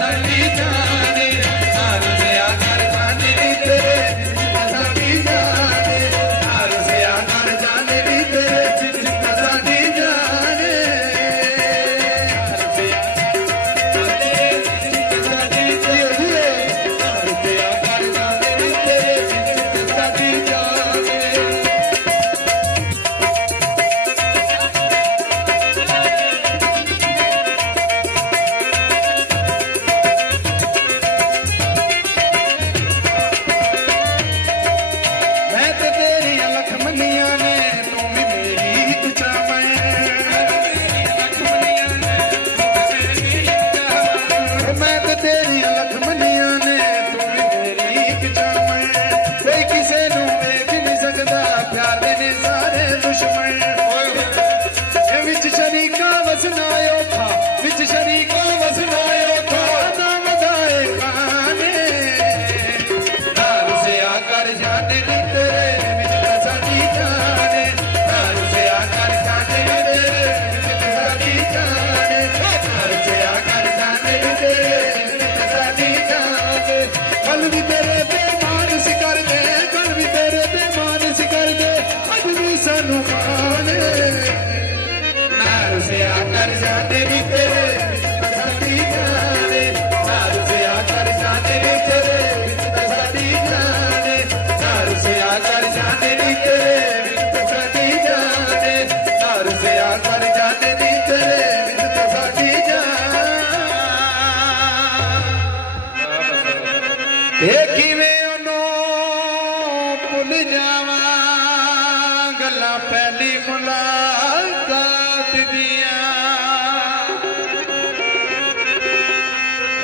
साडी जाने यार से आकर जाने दी तेरे साडी जाने यार से आकर जाने दी तेरे साडी जाने यार से साडी जाने यार से आकर जाने दी तेरे साडी जाने मैं तो तेरी लख मनिया ने तू भी मेरी एक चावै मैं तो तेरी लख मनिया ने तू भी मेरी एक चावै कोई किसे नू वेख नहीं सकदा प्यार दे ने सारे दुश्मन ए विच शरीका वसना औखा विच शरीका वसना औखा ना वधाए खाने नार से आकर जाने दी तेरे विच ता साडी जाने नार से आकर जाने दी तेरे विच ता साडी जाने नार से आकर जाने दी तेरे विच ता साडी जाने कल भी तेरे ते मानसी कर दे कल भी तेरे ते मानसी कर दे अज भी सानू माने नार से आकर जाने दी तेरे विच ता साडी जाने नार से आकर जाने दी तेरे विच ता साडी जाने नार से आकर जाने दी तेरे विच ता साडी जाने नार से आकर जाने दी तेरे विच ता साडी जाने ਇਹ ਕਿਵੇਂ ਉਹਨੂੰ ਭੁੱਲ ਜਾਵਾਂ ਗੱਲਾਂ ਪਹਿਲੀ ਮੁਲਾਕਾਤ ਦੀਆਂ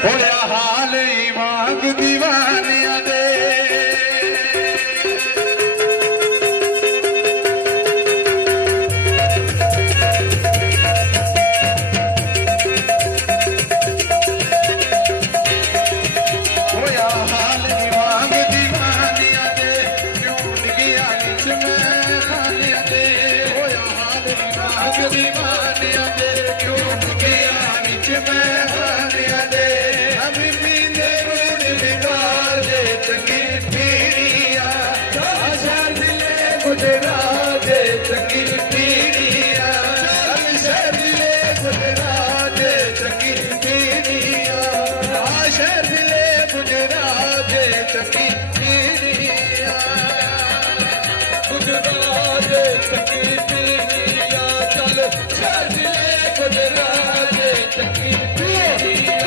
ਹੋਇਆ ਹਾਲ ਹੀ ਵਾਂਗ ਦੀਵਾਨਿਆਂ ਦੇ दीवानिया दे क्यों गया विच मैं हानिया दे हम पींदे रूड़ दीवार दे चंगी पीड़िया शहर दिले गुजरा दे चंगी पीड़िया शहर दिले गुजरा दे चंगी पीड़िया शहर दिले गुजरा दे चंगी पीड़िया गुजरा दे चंगी पीड़िया चल शहर दिले गुजरा दे चंगी पीड़िया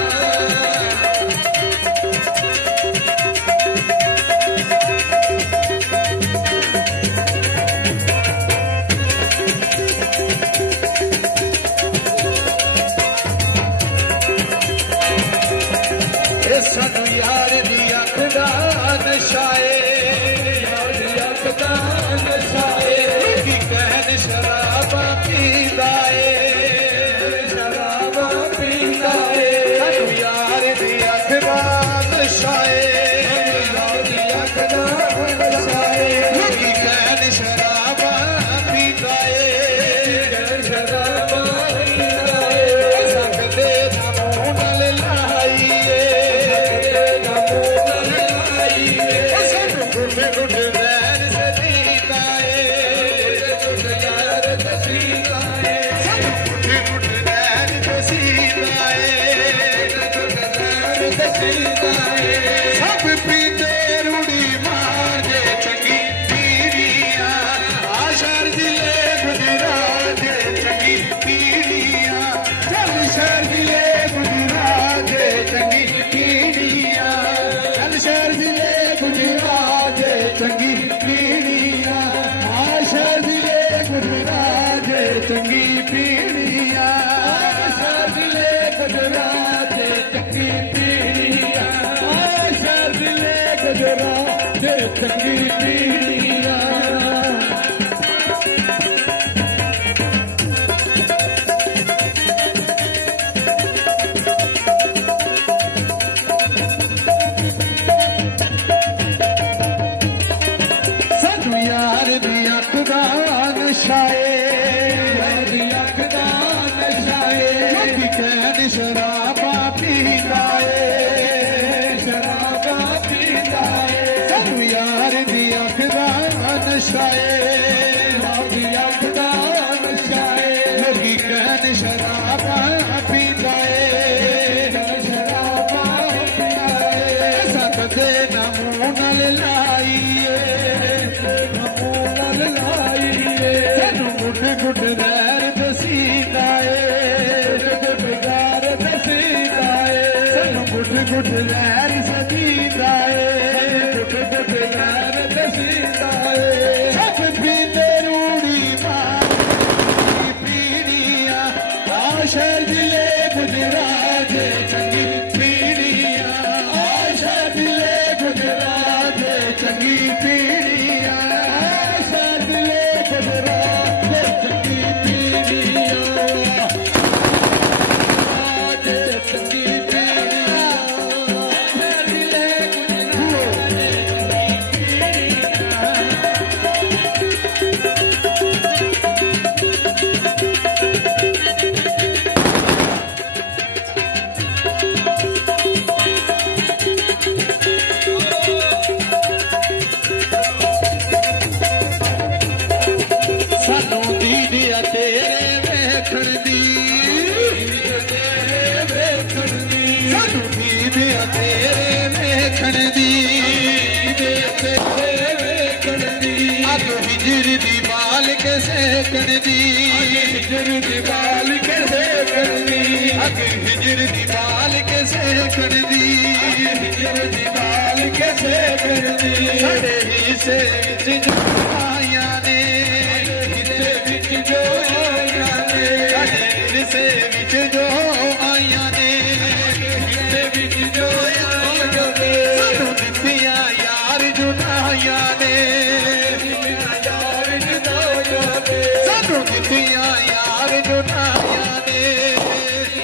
सानू यार दी अख दा नशाए यार दी अख दा नशाए की कहन शराबा पींदा ए शराबा पींदा ए सानू यार दी अख दा नशाए यार दी अख दा नशाए की कहन शराबा पींदा ए शराबा पींदा ए सकदे नमो नल लाइए गुड रैन सदीता गुड यार दसीता गुड रैन दसीता गुड यार दसीता सब पीते रूड़ी मार दे चंगी पीड़िया आशर दिले गुजरा दे चंगी पीड़िया चल शहर दिले गुजरा दे चंगी पीड़िया चल शहर दिले गुजरा चंगी पीड़िया आशर दिले गुजरा दे चंगी पीड़िया आशर दिले गुजरा दे चंगी पीड़िया आशर दिले गुजरा दे चंगी पीड़िया यार दी अख दा नशाए यार दी अख दा नशाए की कहन शराबा पींदा ए शराबा पींदा ए सानू यार दी अख दा नशाए यार दी अख दा नशाए की कहन शराबा पींदा ए शराबा पींदा ए सकदे नमो नल लाइए गुड रैन दसीता गुड यार दसीता गुड रैन सदीता गुड यार दसीता सब पीते रूड़ी मार पीड़िया आशर दिले गुजरा दे चंगी पीड़िया आशर दिले गुजरा दे चंगी पीड़िया आशर दिले गुजरा सेकण दी हिजर दी बाल के सेकण दी अग हिजर दी बाल के सेकण दी हिजर दी बाल के सेकण दी साडे हिस्से विच जो आया ने हिस्से विच जो आया ने साडे हिस्से विच जो आया ने हिस्से विच जो आया ने सानू दित्तियां यार जुदाइयां ने सानू दित्तियां यार जुदाइयां ने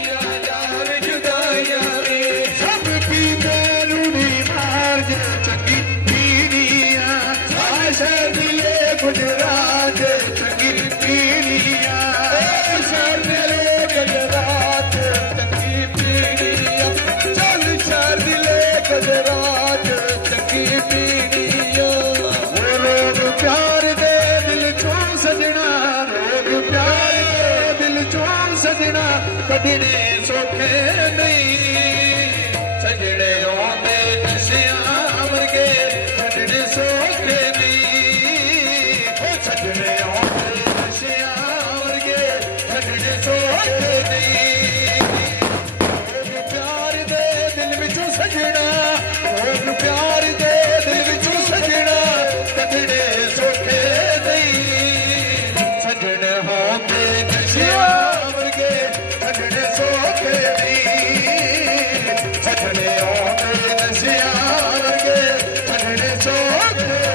यार जुदाइयां ने सब पीते रूड़ी मार दे चंगी पीड़ियां आशा दिले गुजरा दे चंगी पीड़ियां सजना कटने सौखे नहीं सजने आते नशियां वर्गे कटने सौखे नहीं सजने आते नशियां वर्गे कटने सौखे नहीं प्यार दे दिल विचों सजना प्यार दे दिल विचों सजना कटने सौखे नहीं सजने होते नशियां वर्गे कटने सौखे नहीं सजने होते नशियां वर्गे कटने सौखे नहीं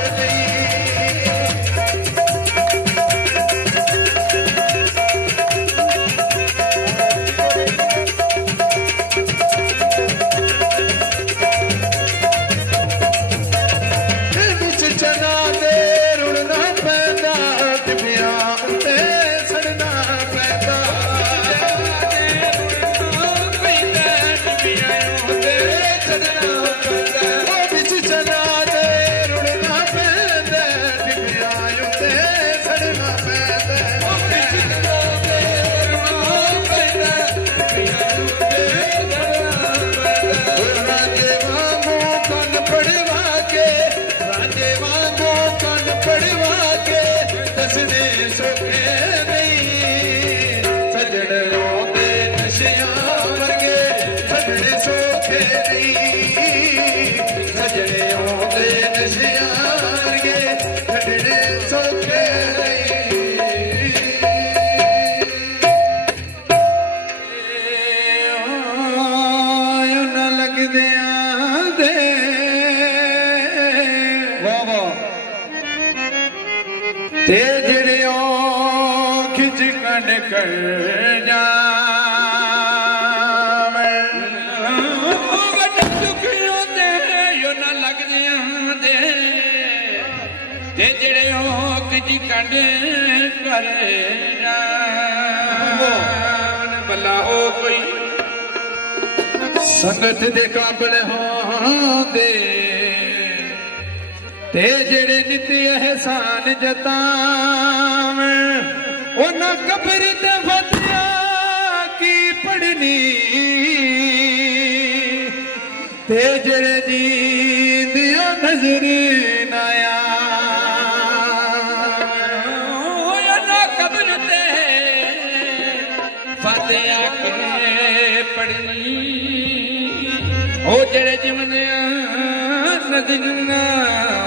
कर जा दुखियों दे यो ना लगदियां दे ते जेड़े खिच कंड कर जा भला हो कोई संगत दे काबल होंदे ते जेड़े नित एहसान जतावे ना कब्र ते फतिया की पढ़नी ते जड़े जींदिया नजर नाया ना कब्र ते फतिया की पढ़नी ओ जड़े जीवनिया नजर नाया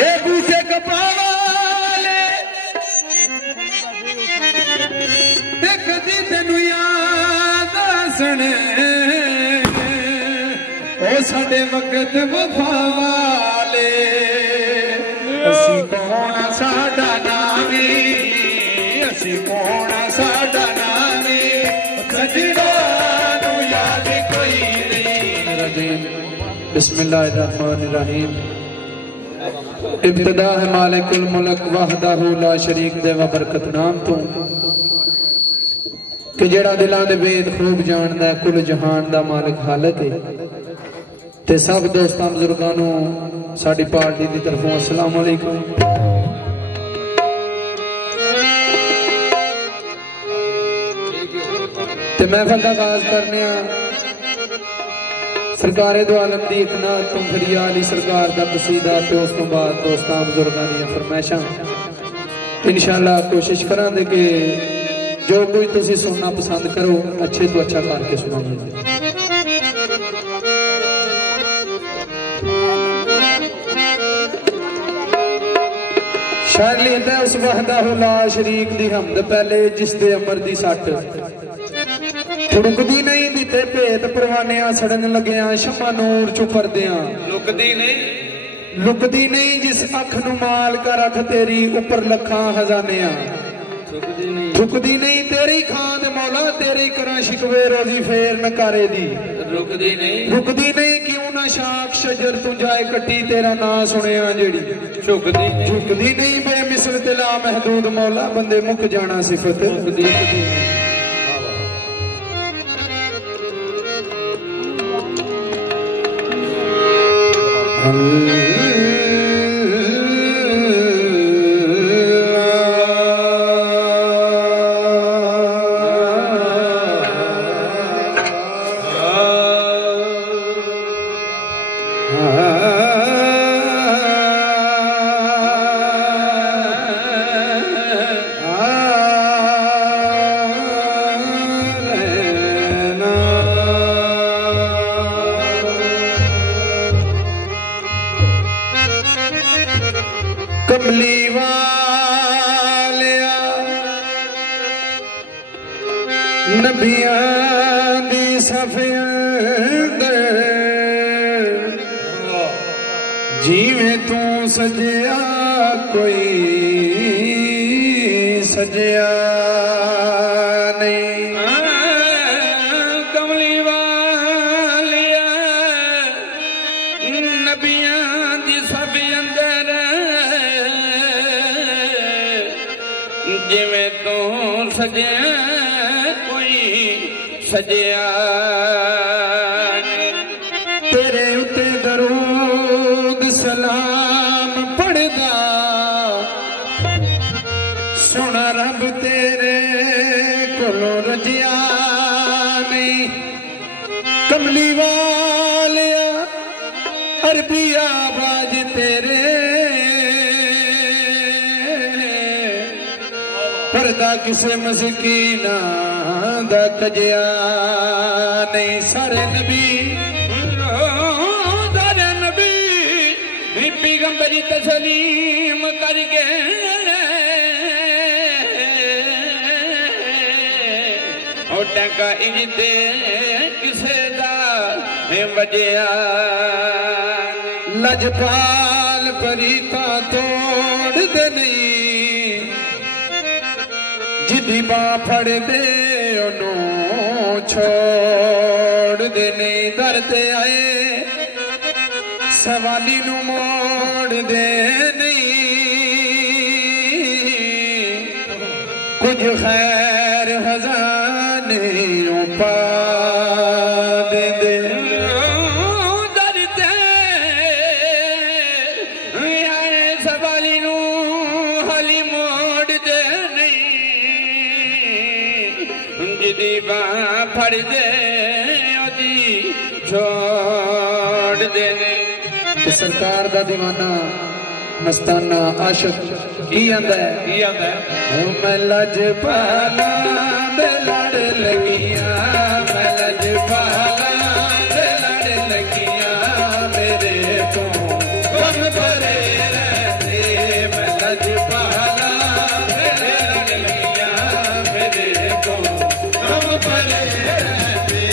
ए बूटे कपावा कदी तेनू याद आसने ओ साडे वक्त वफा वाले असी कौन साडा नामी असी कौन साडा नामी सजना नू याद कोई नहीं बिस्मिल्लाहिर्रहमानिर्रहीम इब्तिदा है मालिकुल मुल्क वहदहू ला शरीक दे व बरकत नाम तो कि जेड़ा दिलां दे वेद खूब जानदा है कुल जहान दा मालिक हालत है ते सब दोस्तां बुजुर्गां नू साडी पार्टी दी तरफों अस्सलाम वालेकुम ते महफिल दा आगाज करने सरकारे दो आलम दी एक नात तुम फरिया अली सरकार दा कसीदा ते उस तो बाद दोस्तां बुजुर्गां दी फरमाइशां इंशाअल्लाह कोशिश करांगे कि जो कोई तुसी सुनना पसंद करो अच्छे तो अच्छा करके सुनाओगे शायर लिखदा है उस वहदहू ला शरीक दी हमद पहले जिस दे अमर दी सट रुकदी नहीं दिते भेत परवानियां सड़न लगिया शमा नूर चु परदियां लुकदी नहीं जिस अख नू माल का रख तेरी उपर लखां खजानियां झुकदी नहीं तेरी खान मौला तेरी करा शिकवे रोजी फेर नकारे दी रुकदी नहीं क्यों ना शाख शजर तू जाए कट्टी तेरा ना सुनिया जेड़ी झुकदी नहीं बेमिसल तिला महदूद मौला बंदे मुक जाना सिफत वालिया नबियां दी सफियंद जिवें तू सजिया कोई सजिया नहीं। कमली वालिया नबियां दी सब अंदर जिवें तू सजिया कोई सजिया। तेरे उते दरूद सलाम पढ़दा सोना रब तेरे कोलों रजिया नहीं। कमली वालिया अरबी आवाज तेरे पर्दा किसे मस्कीना दा कजिया नहीं। सारे नबी पैगंबरी तस्लीम करके और टका इंजते किसे दा वजया। लजपाल परीता तोड़ दे नहीं जिदी बां फड़ दे ओनू छोड़ दे नहीं। दर ते आए सवाली नू मोड़ दे नहीं कुछ खैर खजाने पा दे दे। दर ते आए सवाली नू हाली मोड़ दे नहीं जिदी बां फड़ दे ओदी छोड़ दे नहीं। सरकार दा दीवाना मस्ताना आशिक की आंदा है मैं लजपाला दे लड़ लगिया मैं लजपाला दे लड़ लगिया मेरे को गम भरे रहते। मैं लजपाला दे लड़ लगिया मेरे को गम भरे रहते।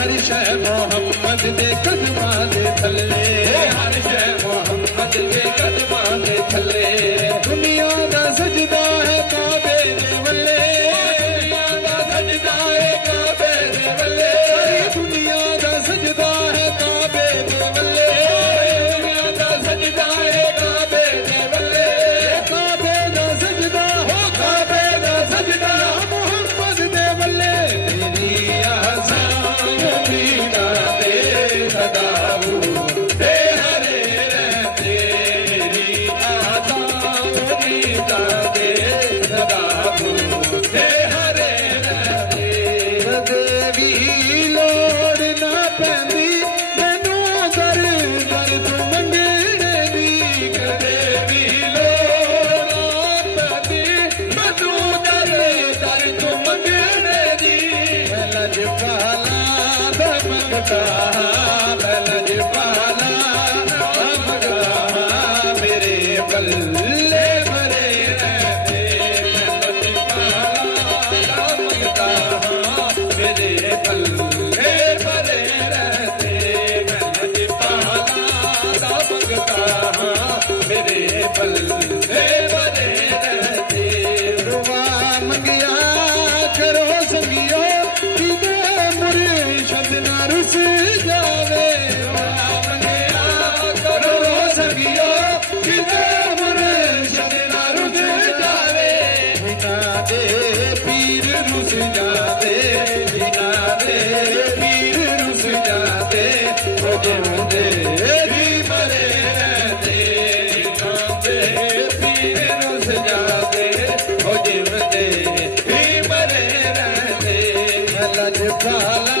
हर शह मोहम्मद दे कदमां दे थल्ले हर शह मोहम्मद दे कदमां दे थल्ले। दुनिया दा सजदा है काबे दे वल्ले दुनिया दा सजदा है काबे दे वल्ले दुनिया दा सजदा है काबे दे वल्ले दुनिया दा सजदा है काबे दे वल्ले। काबे दा सजदा हो काबे दा सजदा मोहम्मद दे वल्ले। तेरी मेरे बल्ले भरे रहते मेरे बल्ले भरे रहते मेरे बल्ले भरे रहते। मंगिया करो संगियो किते मुर्शद ना रुस जावे मंगिया करो संगियो किते मुर्शद ना रुस जावे बिना दे पीर रुस जावे बिना दे पीर रुस जावे ओ जिंदे भी मरे रहते बिना दे पीर रुस जावे ओ जिंदे भी मरे रहते लजपाला